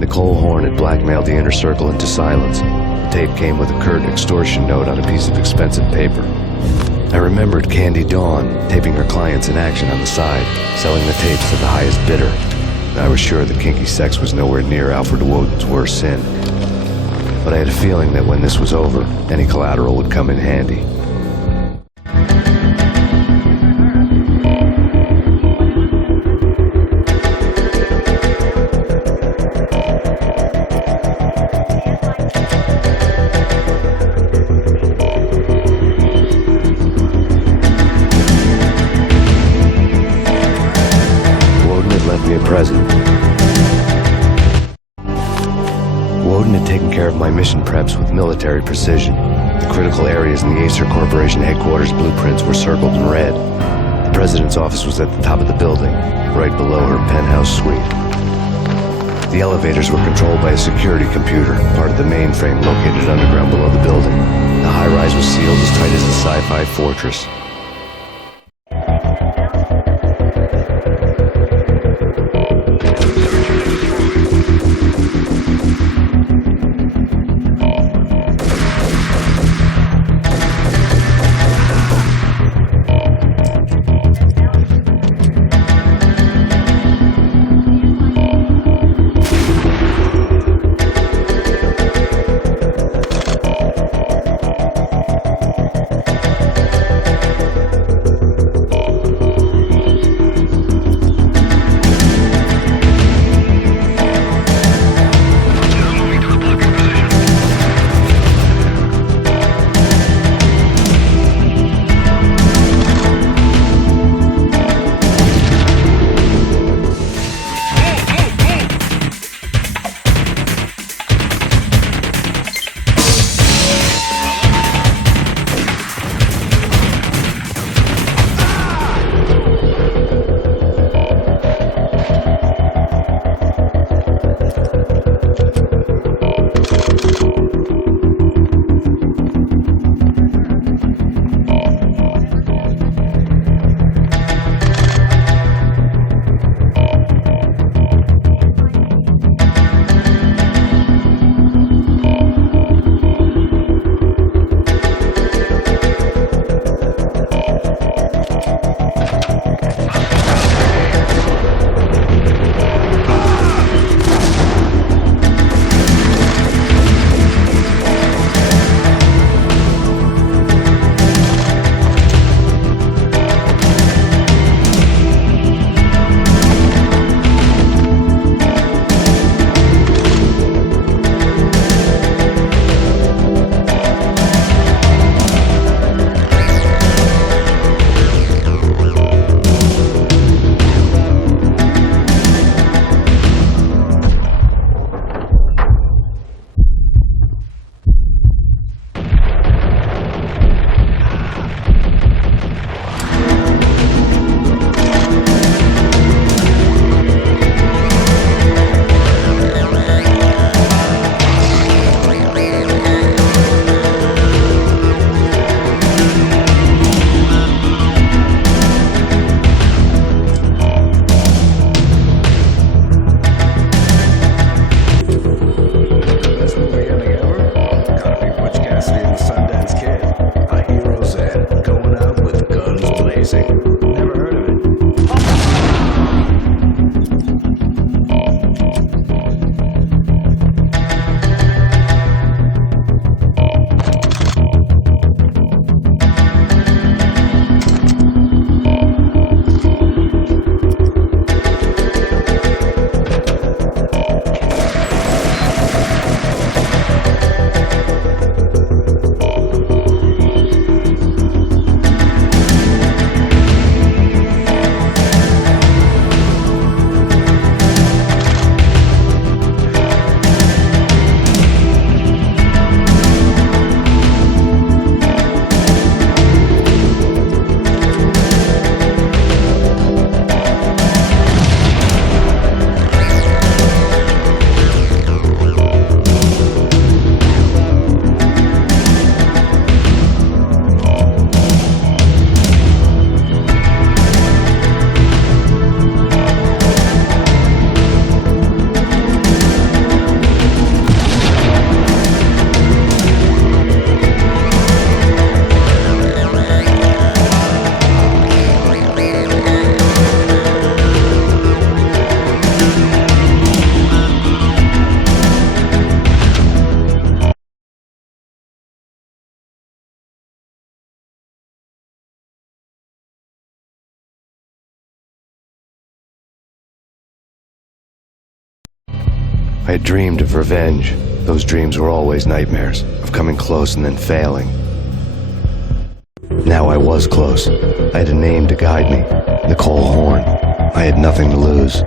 Nicole Horn had blackmailed the inner circle into silence. The tape came with a curt extortion note on a piece of expensive paper. I remembered Candy Dawn taping her clients in action on the side, selling the tapes to the highest bidder. I was sure that kinky sex was nowhere near Alfred Woden's worst sin. But I had a feeling that when this was over, any collateral would come in handy. Woden had taken care of my mission preps with military precision. The critical areas in the Acer Corporation headquarters blueprints were circled in red. The president's office was at the top of the building, right below her penthouse suite. The elevators were controlled by a security computer, part of the mainframe located underground below the building. The high-rise was sealed as tight as a sci-fi fortress. I had dreamed of revenge. Those dreams were always nightmares, of coming close and then failing. Now I was close. I had a name to guide me, Nicole Horn. I had nothing to lose.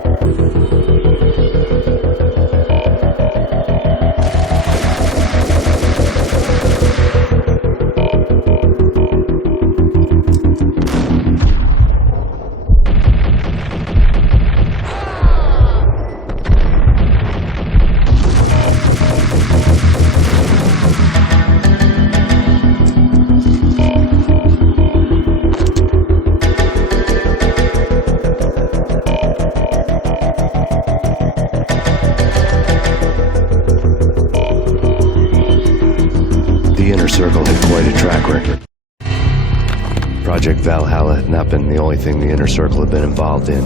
The Inner Circle had quite a track record. Project Valhalla had not been the only thing the Inner Circle had been involved in.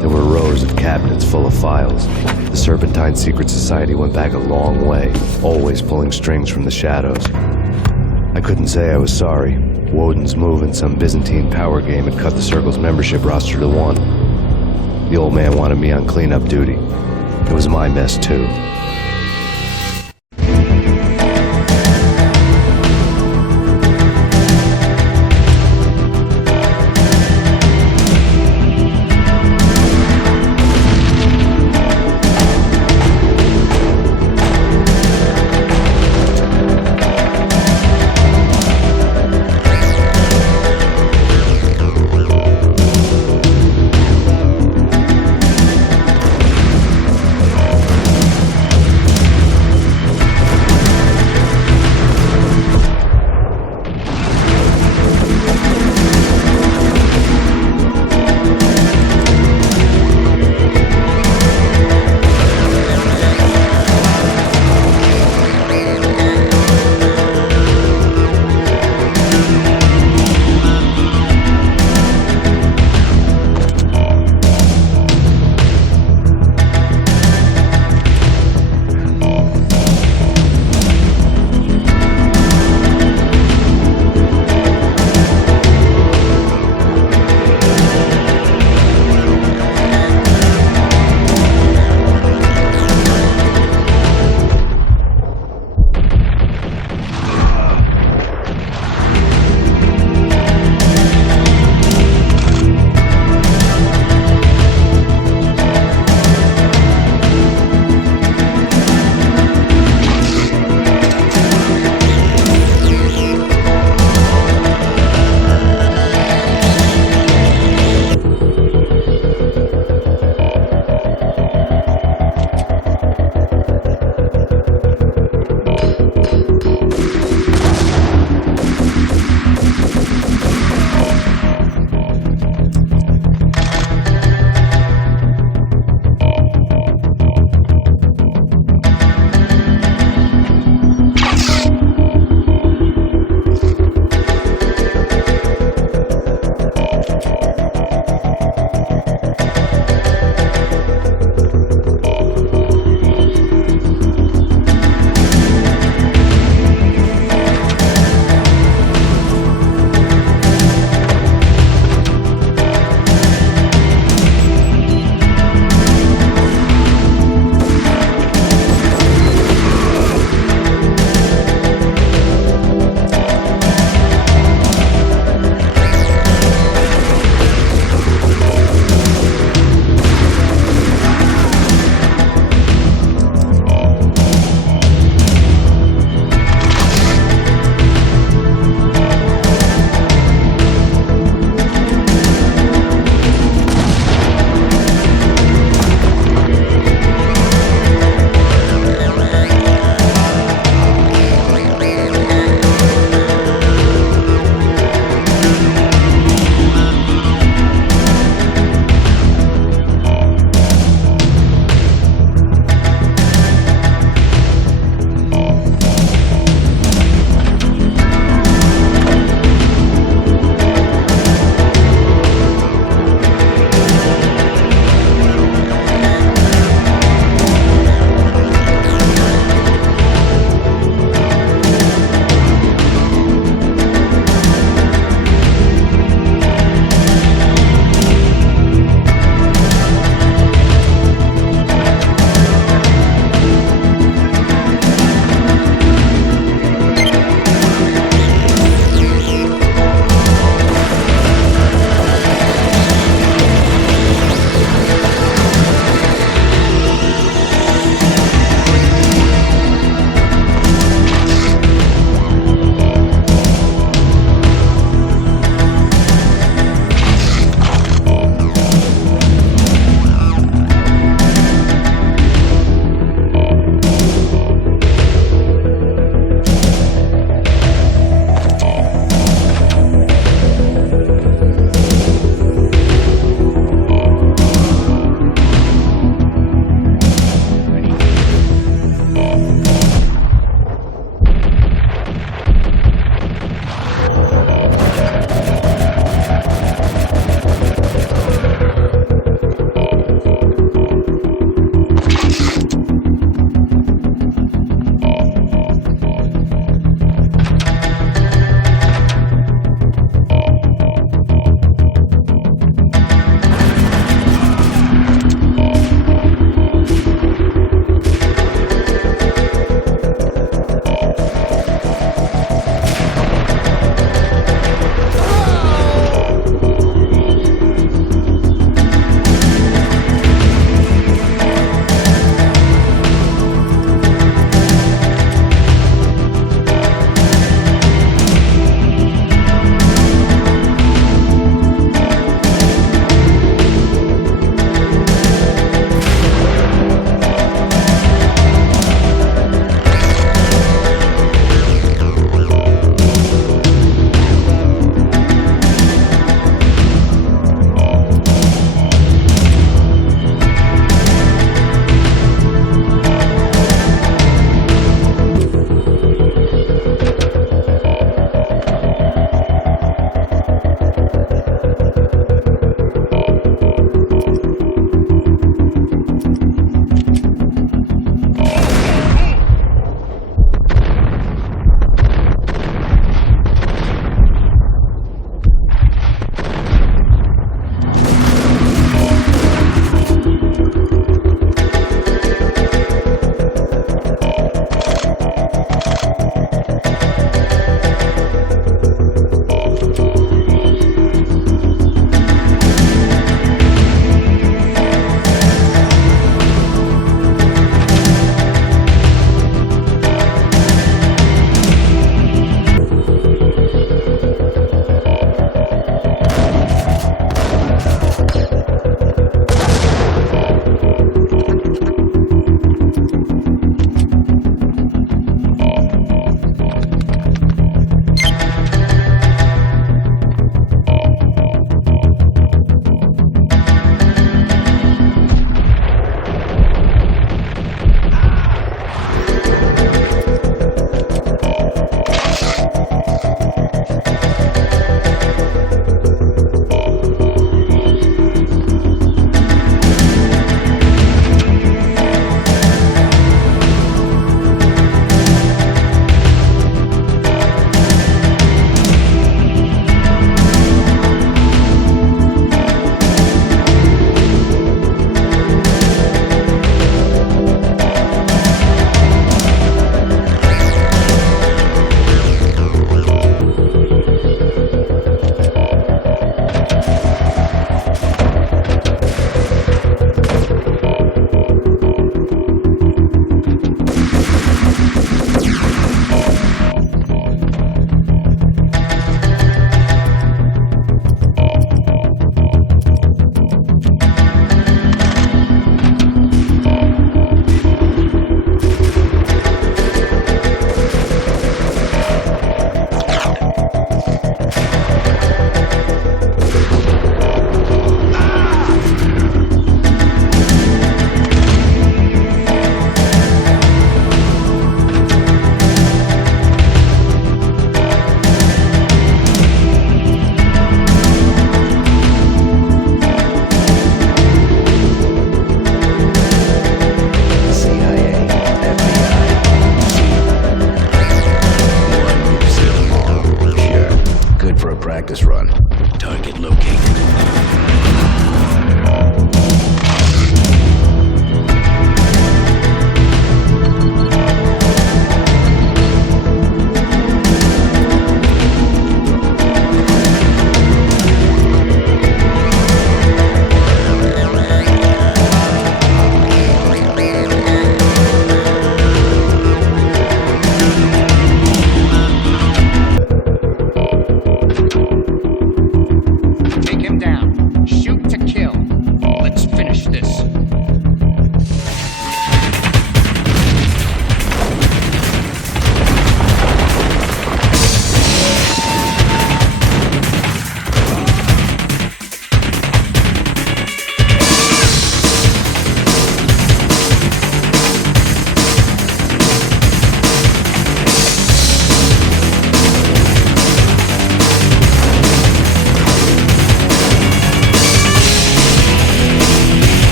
There were rows of cabinets full of files. The Serpentine Secret Society went back a long way, always pulling strings from the shadows. I couldn't say I was sorry. Woden's move in some Byzantine power game had cut the Circle's membership roster to 1. The old man wanted me on cleanup duty. It was my mess too.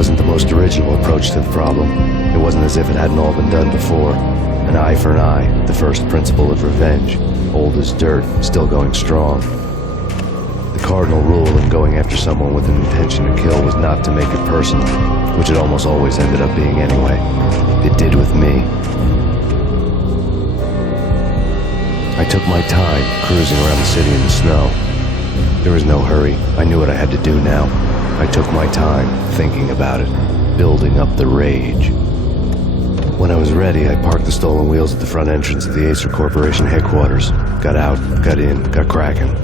wasn't the most original approach to the problem. It wasn't as if it hadn't all been done before. An eye for an eye, the first principle of revenge. Old as dirt, still going strong. The cardinal rule in going after someone with an intention to kill was not to make it personal, which it almost always ended up being anyway. It did with me. I took my time, cruising around the city in the snow. There was no hurry. I knew what I had to do now. I took my time, thinking about it, building up the rage. When I was ready, I parked the stolen wheels at the front entrance of the Acer Corporation headquarters. Got out, got in, got cracking.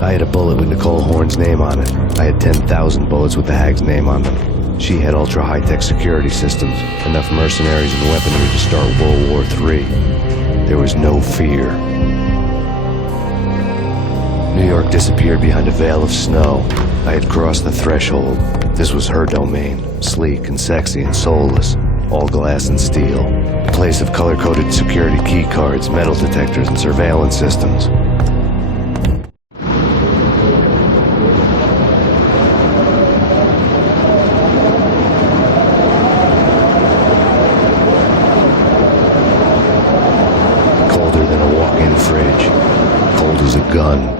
I had a bullet with Nicole Horn's name on it. I had 10,000 bullets with the Hag's name on them. She had ultra-high-tech security systems, enough mercenaries and weaponry to start World War III. There was no fear. New York disappeared behind a veil of snow. I had crossed the threshold. This was her domain, sleek and sexy and soulless, all glass and steel. A place of color-coded security key cards, metal detectors, and surveillance systems. Colder than a walk-in fridge. Cold as a gun.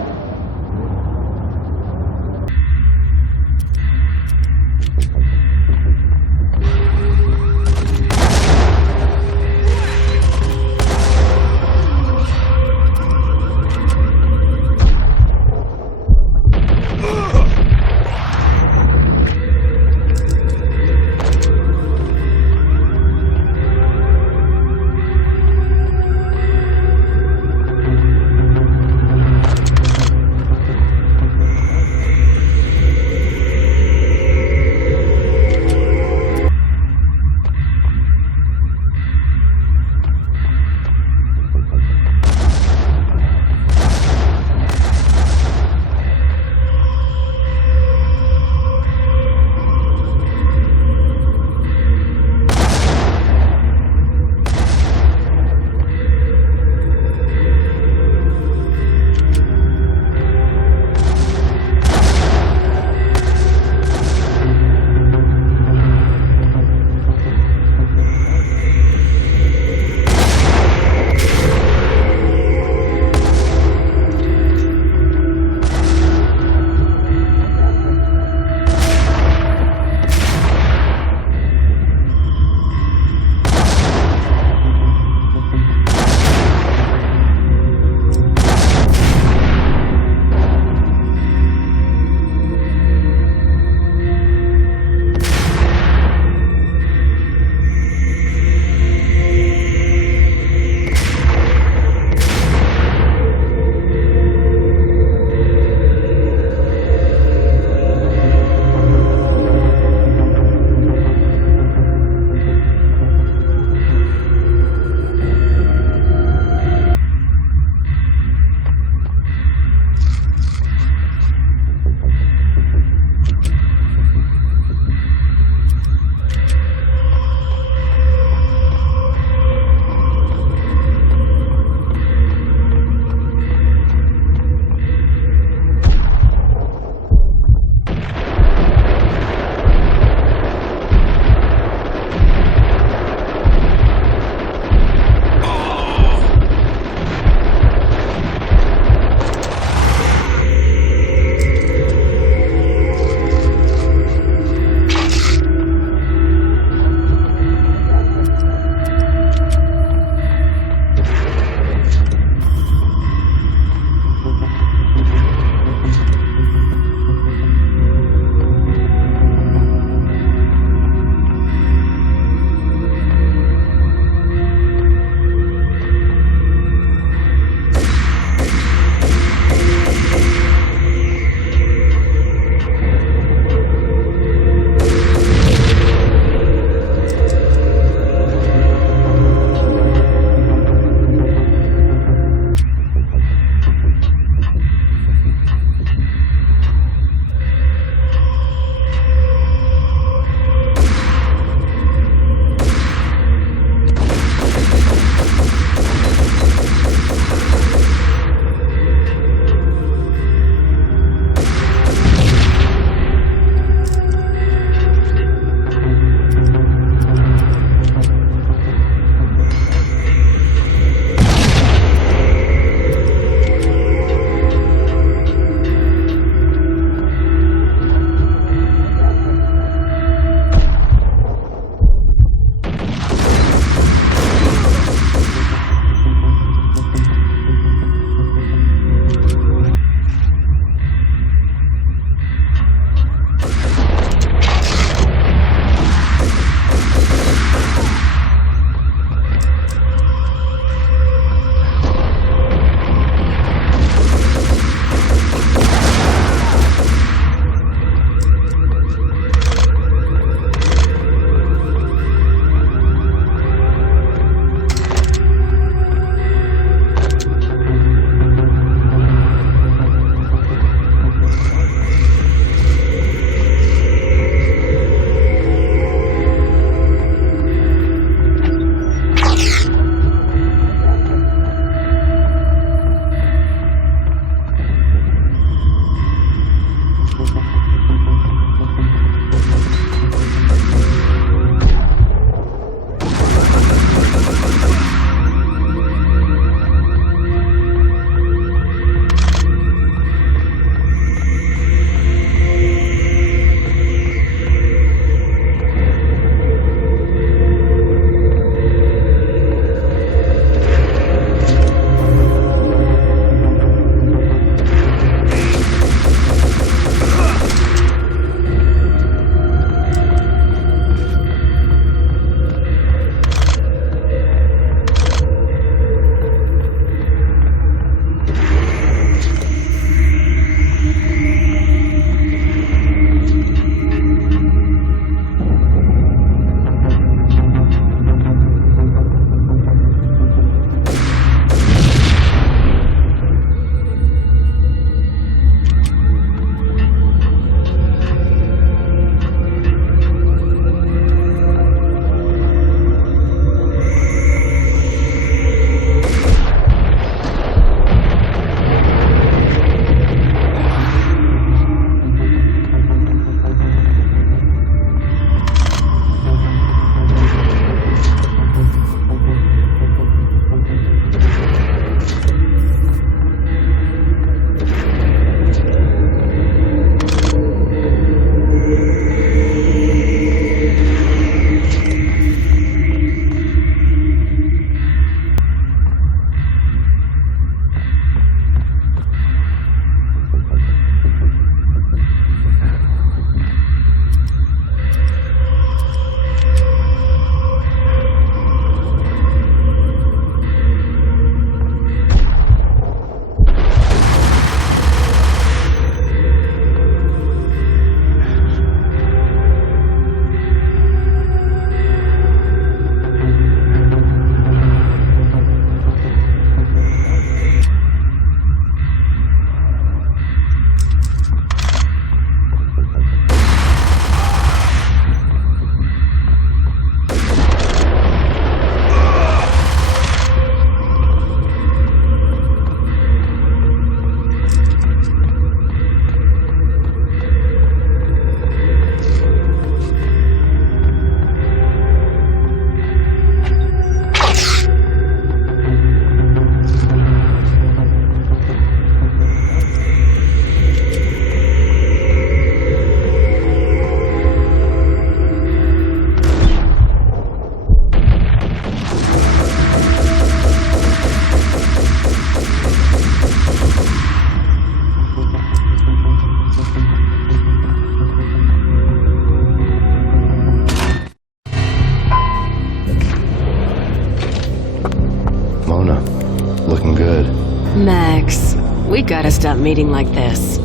gotta stop meeting like this.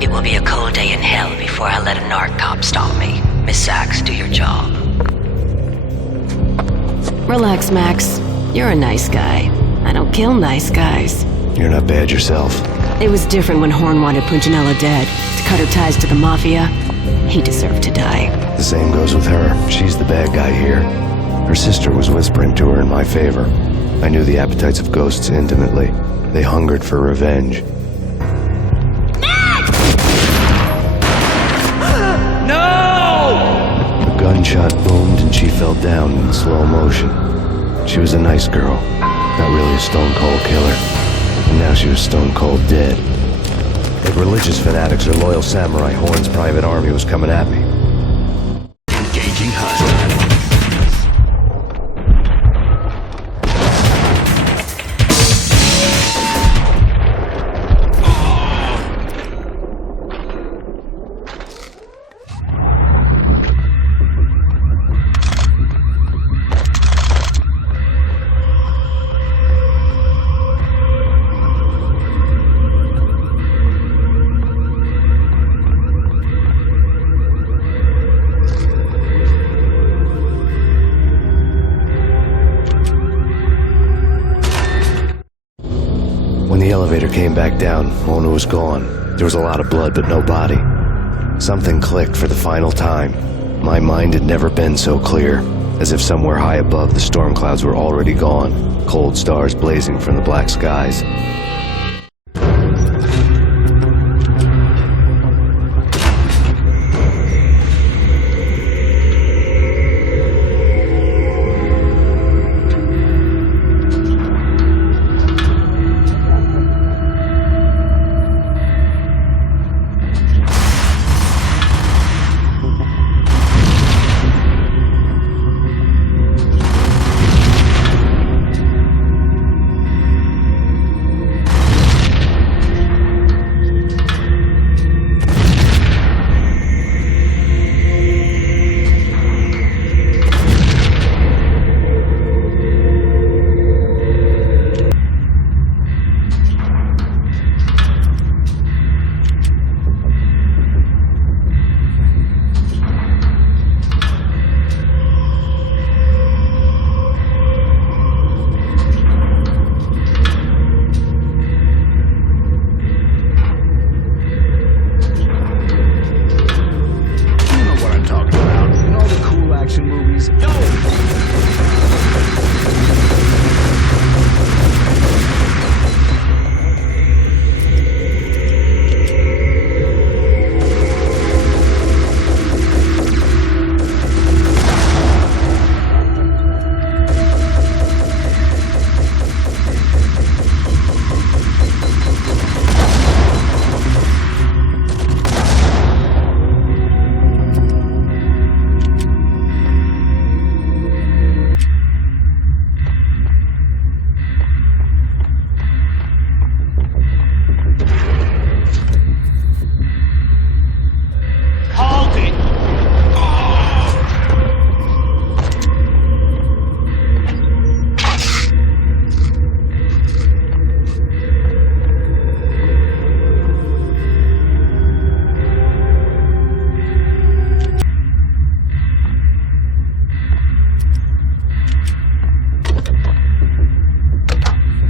It will be a cold day in hell before I let a narc cop stop me. Miss Sachs, do your job. Relax, Max. You're a nice guy. I don't kill nice guys. You're not bad yourself. It was different when Horn wanted Punchinella dead. To cut her ties to the mafia. He deserved to die. The same goes with her. She's the bad guy here. Her sister was whispering to her in my favor. I knew the appetites of ghosts intimately. They hungered for revenge. A gunshot boomed and she fell down in slow motion. She was a nice girl, not really a stone-cold killer. And now she was stone-cold dead. Like religious fanatics or loyal samurai, Horn's private army was coming at me. Engaging hostile. When the elevator came back down, Mona was gone. There was a lot of blood, but no body. Something clicked for the final time. My mind had never been so clear, as if somewhere high above the storm clouds were already gone, cold stars blazing from the black skies.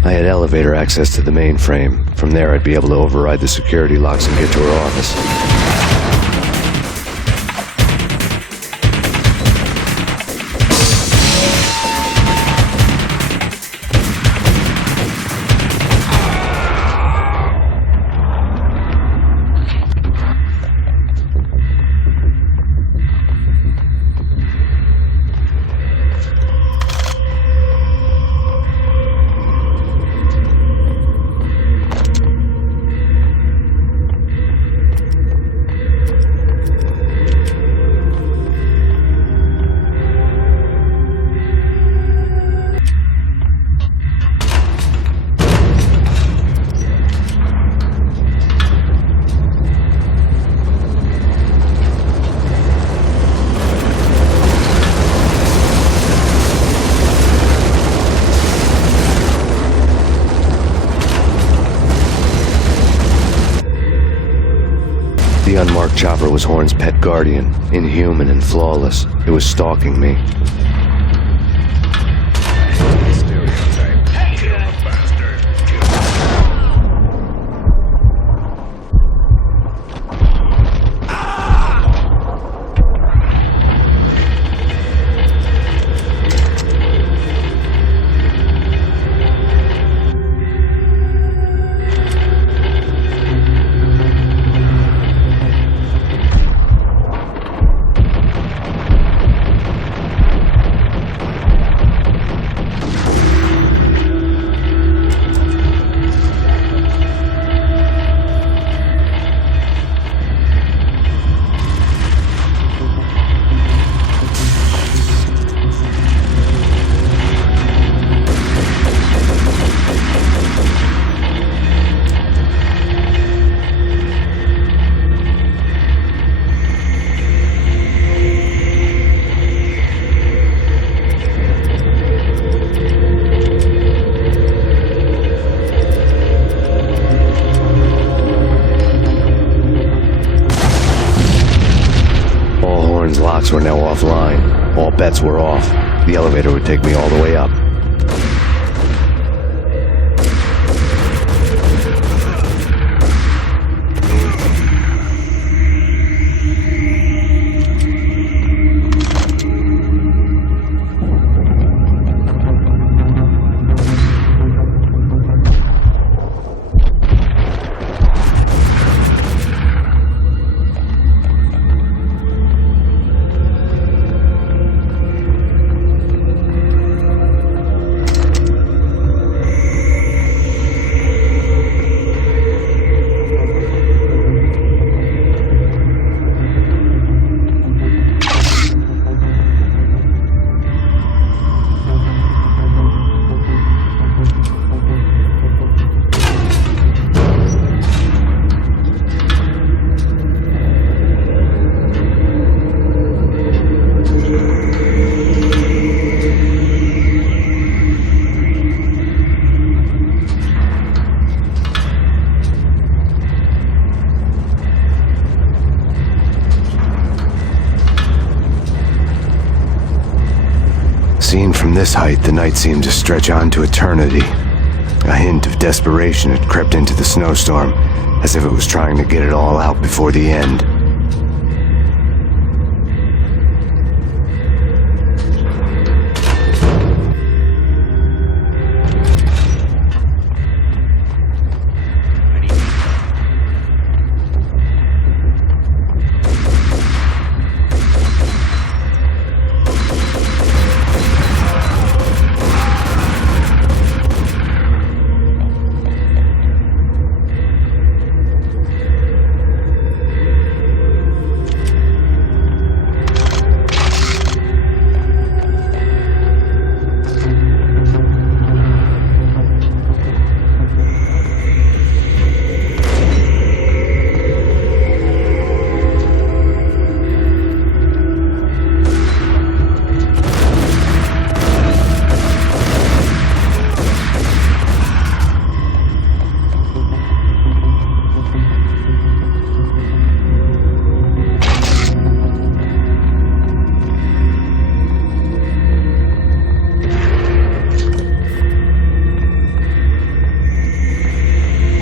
I had elevator access to the mainframe. From there, I'd be able to override the security locks and get to her office. The unmarked chopper was Horn's pet guardian, inhuman and flawless. It was stalking me. Locks were now offline. All bets were off. The elevator would take me all the way up. Seen from this height, the night seemed to stretch on to eternity. A hint of desperation had crept into the snowstorm, as if it was trying to get it all out before the end.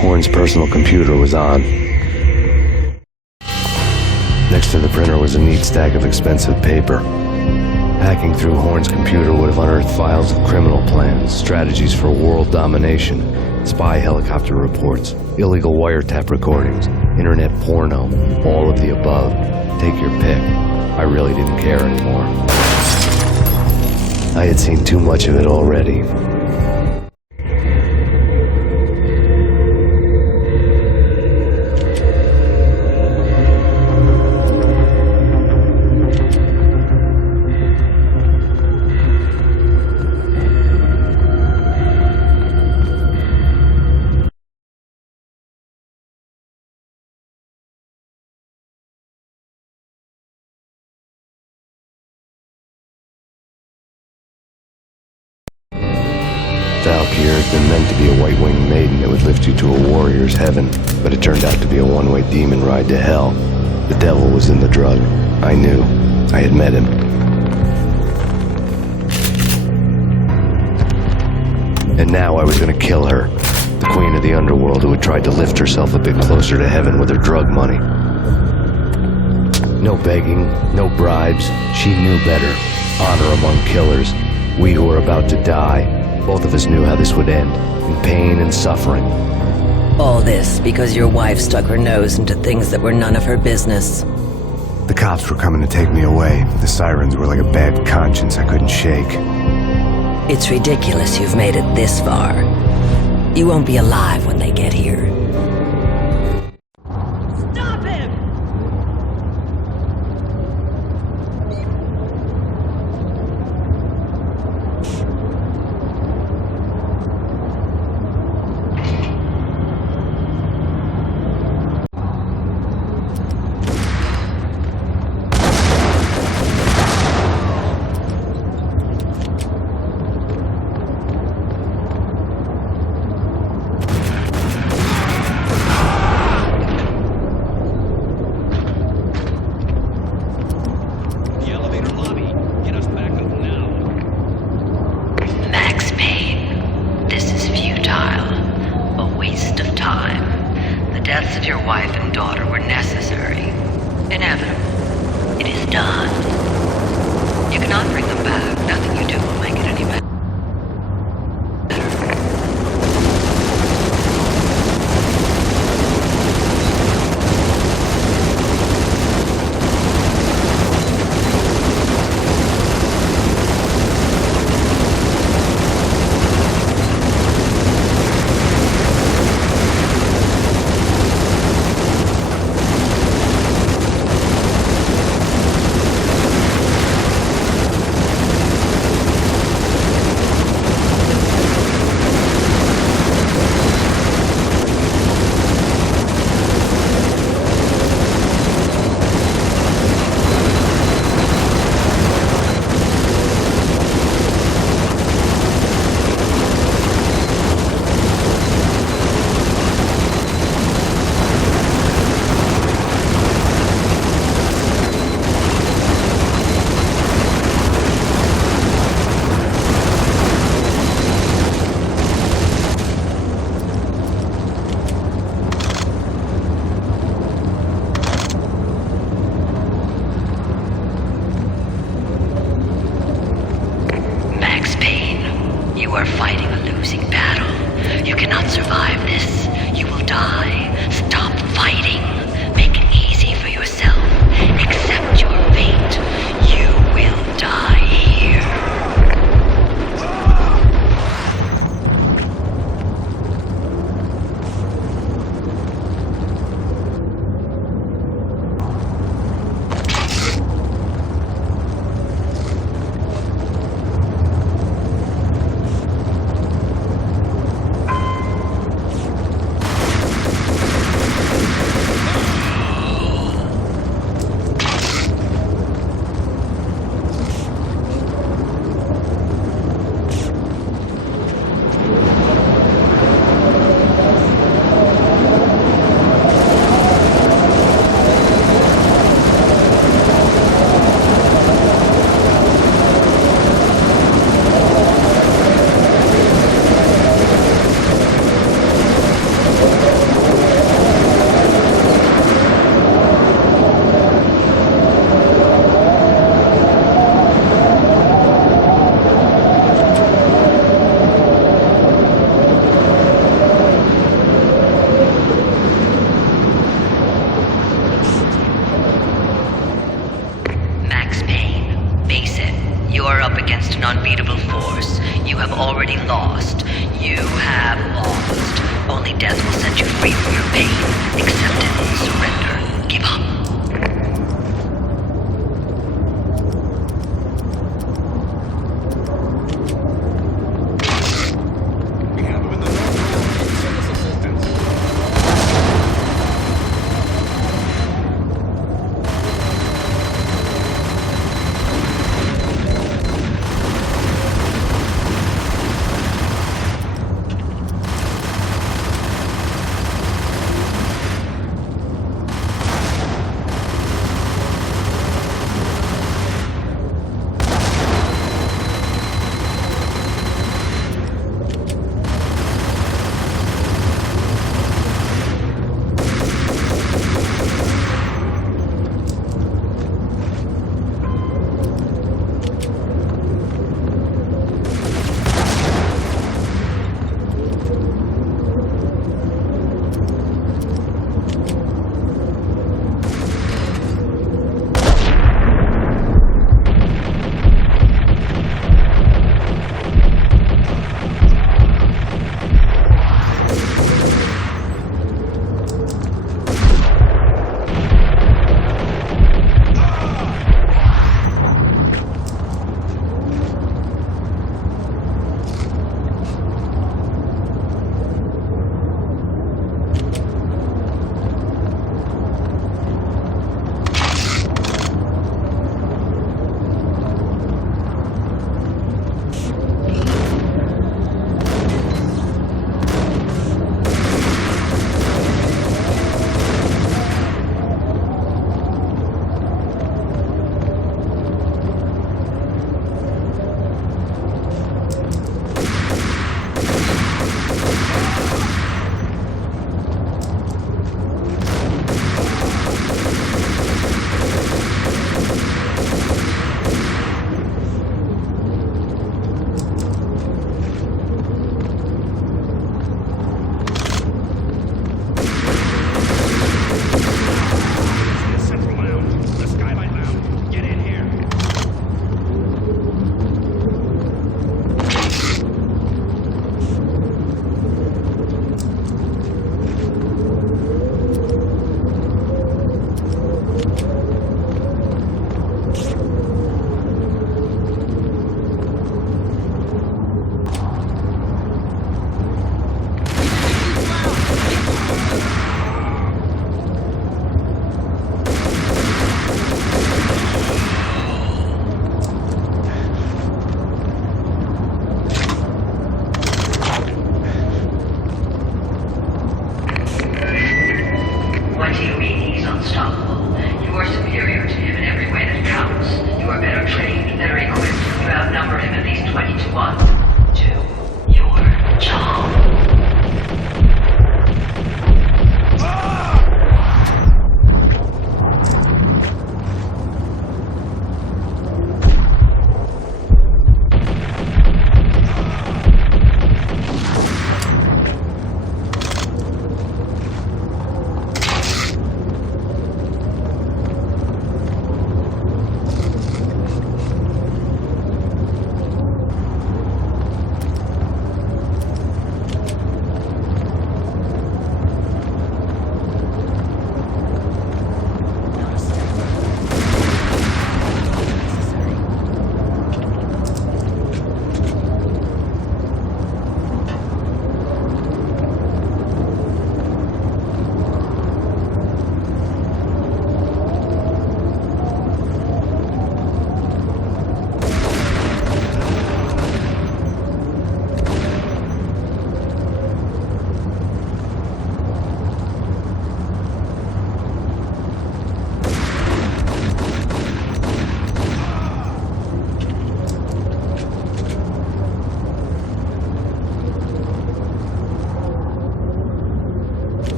Horn's personal computer was on. Next to the printer was a neat stack of expensive paper. Hacking through Horn's computer would have unearthed files of criminal plans, strategies for world domination, spy helicopter reports, illegal wiretap recordings, internet porno, all of the above. Take your pick. I really didn't care anymore. I had seen too much of it already. Valkyrie had been meant to be a white-winged maiden that would lift you to a warrior's heaven, but it turned out to be a one-way demon ride to hell. The devil was in the drug. I knew. I had met him. And now I was gonna kill her. The queen of the underworld who had tried to lift herself a bit closer to heaven with her drug money. No begging, no bribes. She knew better. Honor among killers. We who were about to die. Both of us knew how this would end. In pain and suffering. All this because your wife stuck her nose into things that were none of her business. The cops were coming to take me away. The sirens were like a bad conscience I couldn't shake. It's ridiculous you've made it this far. You won't be alive when they get here. Stop him! The elevator lobby. Get us back up now. Max Payne, this is futile. A waste of time. The deaths of your wife and daughter were necessary. Inevitable. It is done. You cannot bring them back. Nothing you do will make it any better. Max Payne, you are fighting a losing battle. You cannot survive this. You will die. Stop fighting. Make it easy for yourself. Accept your fate. You will die here. against an unbeatable force. You have already lost. You have lost. Only death will set you free from your pain. Accept it. Surrender. Give up. NYPD is unstoppable. You are superior to him in every way that counts. You are better trained, better equipped. You outnumber him at least 20 to 1. Do your job.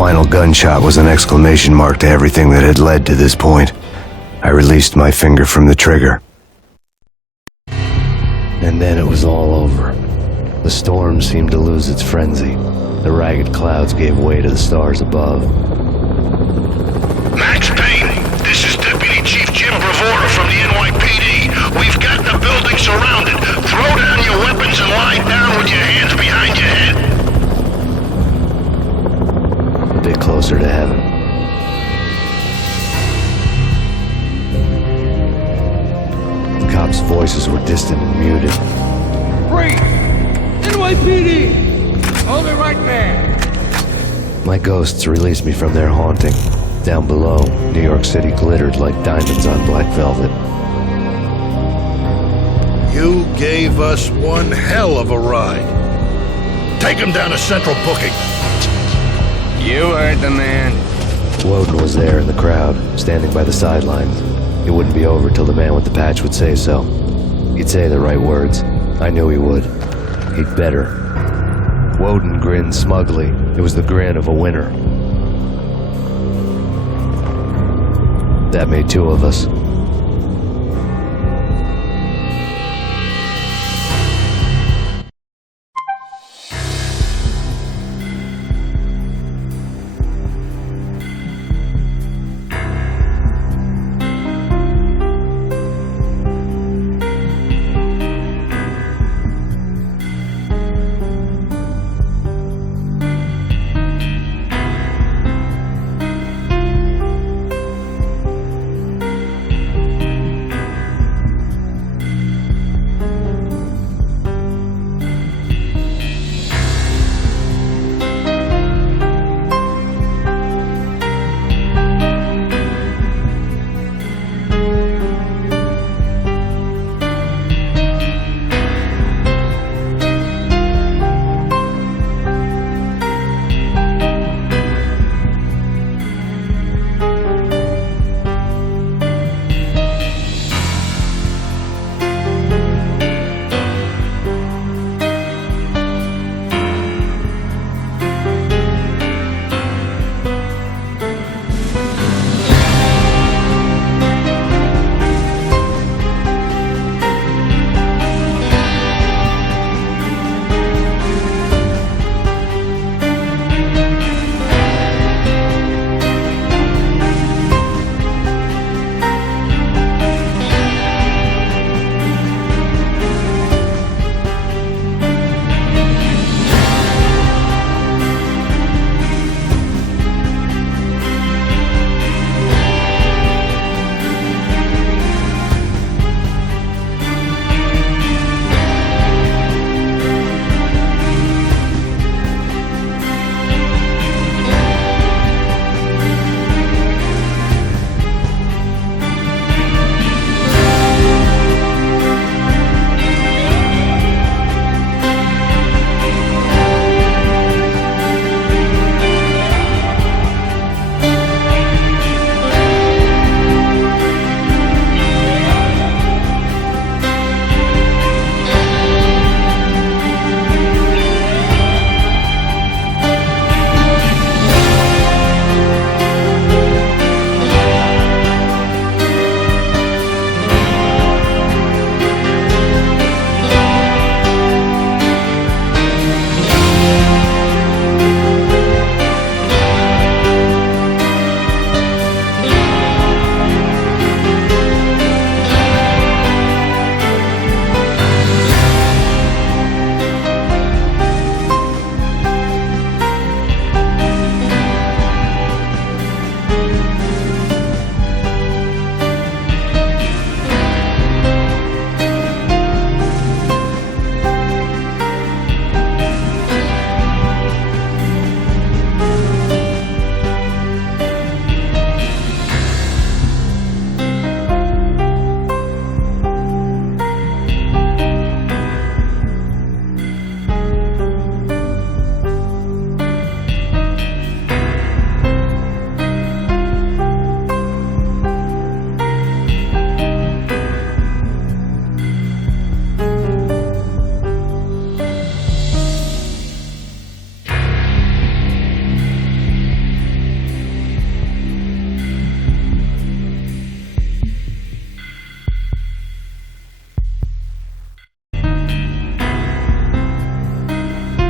final gunshot was an exclamation mark to everything that had led to this point. I released my finger from the trigger. And then it was all over. The storm seemed to lose its frenzy. The ragged clouds gave way to the stars above. Max Payne, this is Deputy Chief Jim Bravura from the NYPD. We've got the building surrounded. Throw down your weapons and lie down with your hands behind your head. A bit closer to heaven. The cops' voices were distant and muted. Freeze! NYPD! Hold it right there! My ghosts released me from their haunting. Down below, New York City glittered like diamonds on black velvet. You gave us one hell of a ride. Take him down to Central Booking. You heard the man. Woden was there in the crowd, standing by the sidelines. It wouldn't be over till the man with the patch would say so. He'd say the right words. I knew he would. He'd better. Woden grinned smugly. It was the grin of a winner. That made two of us.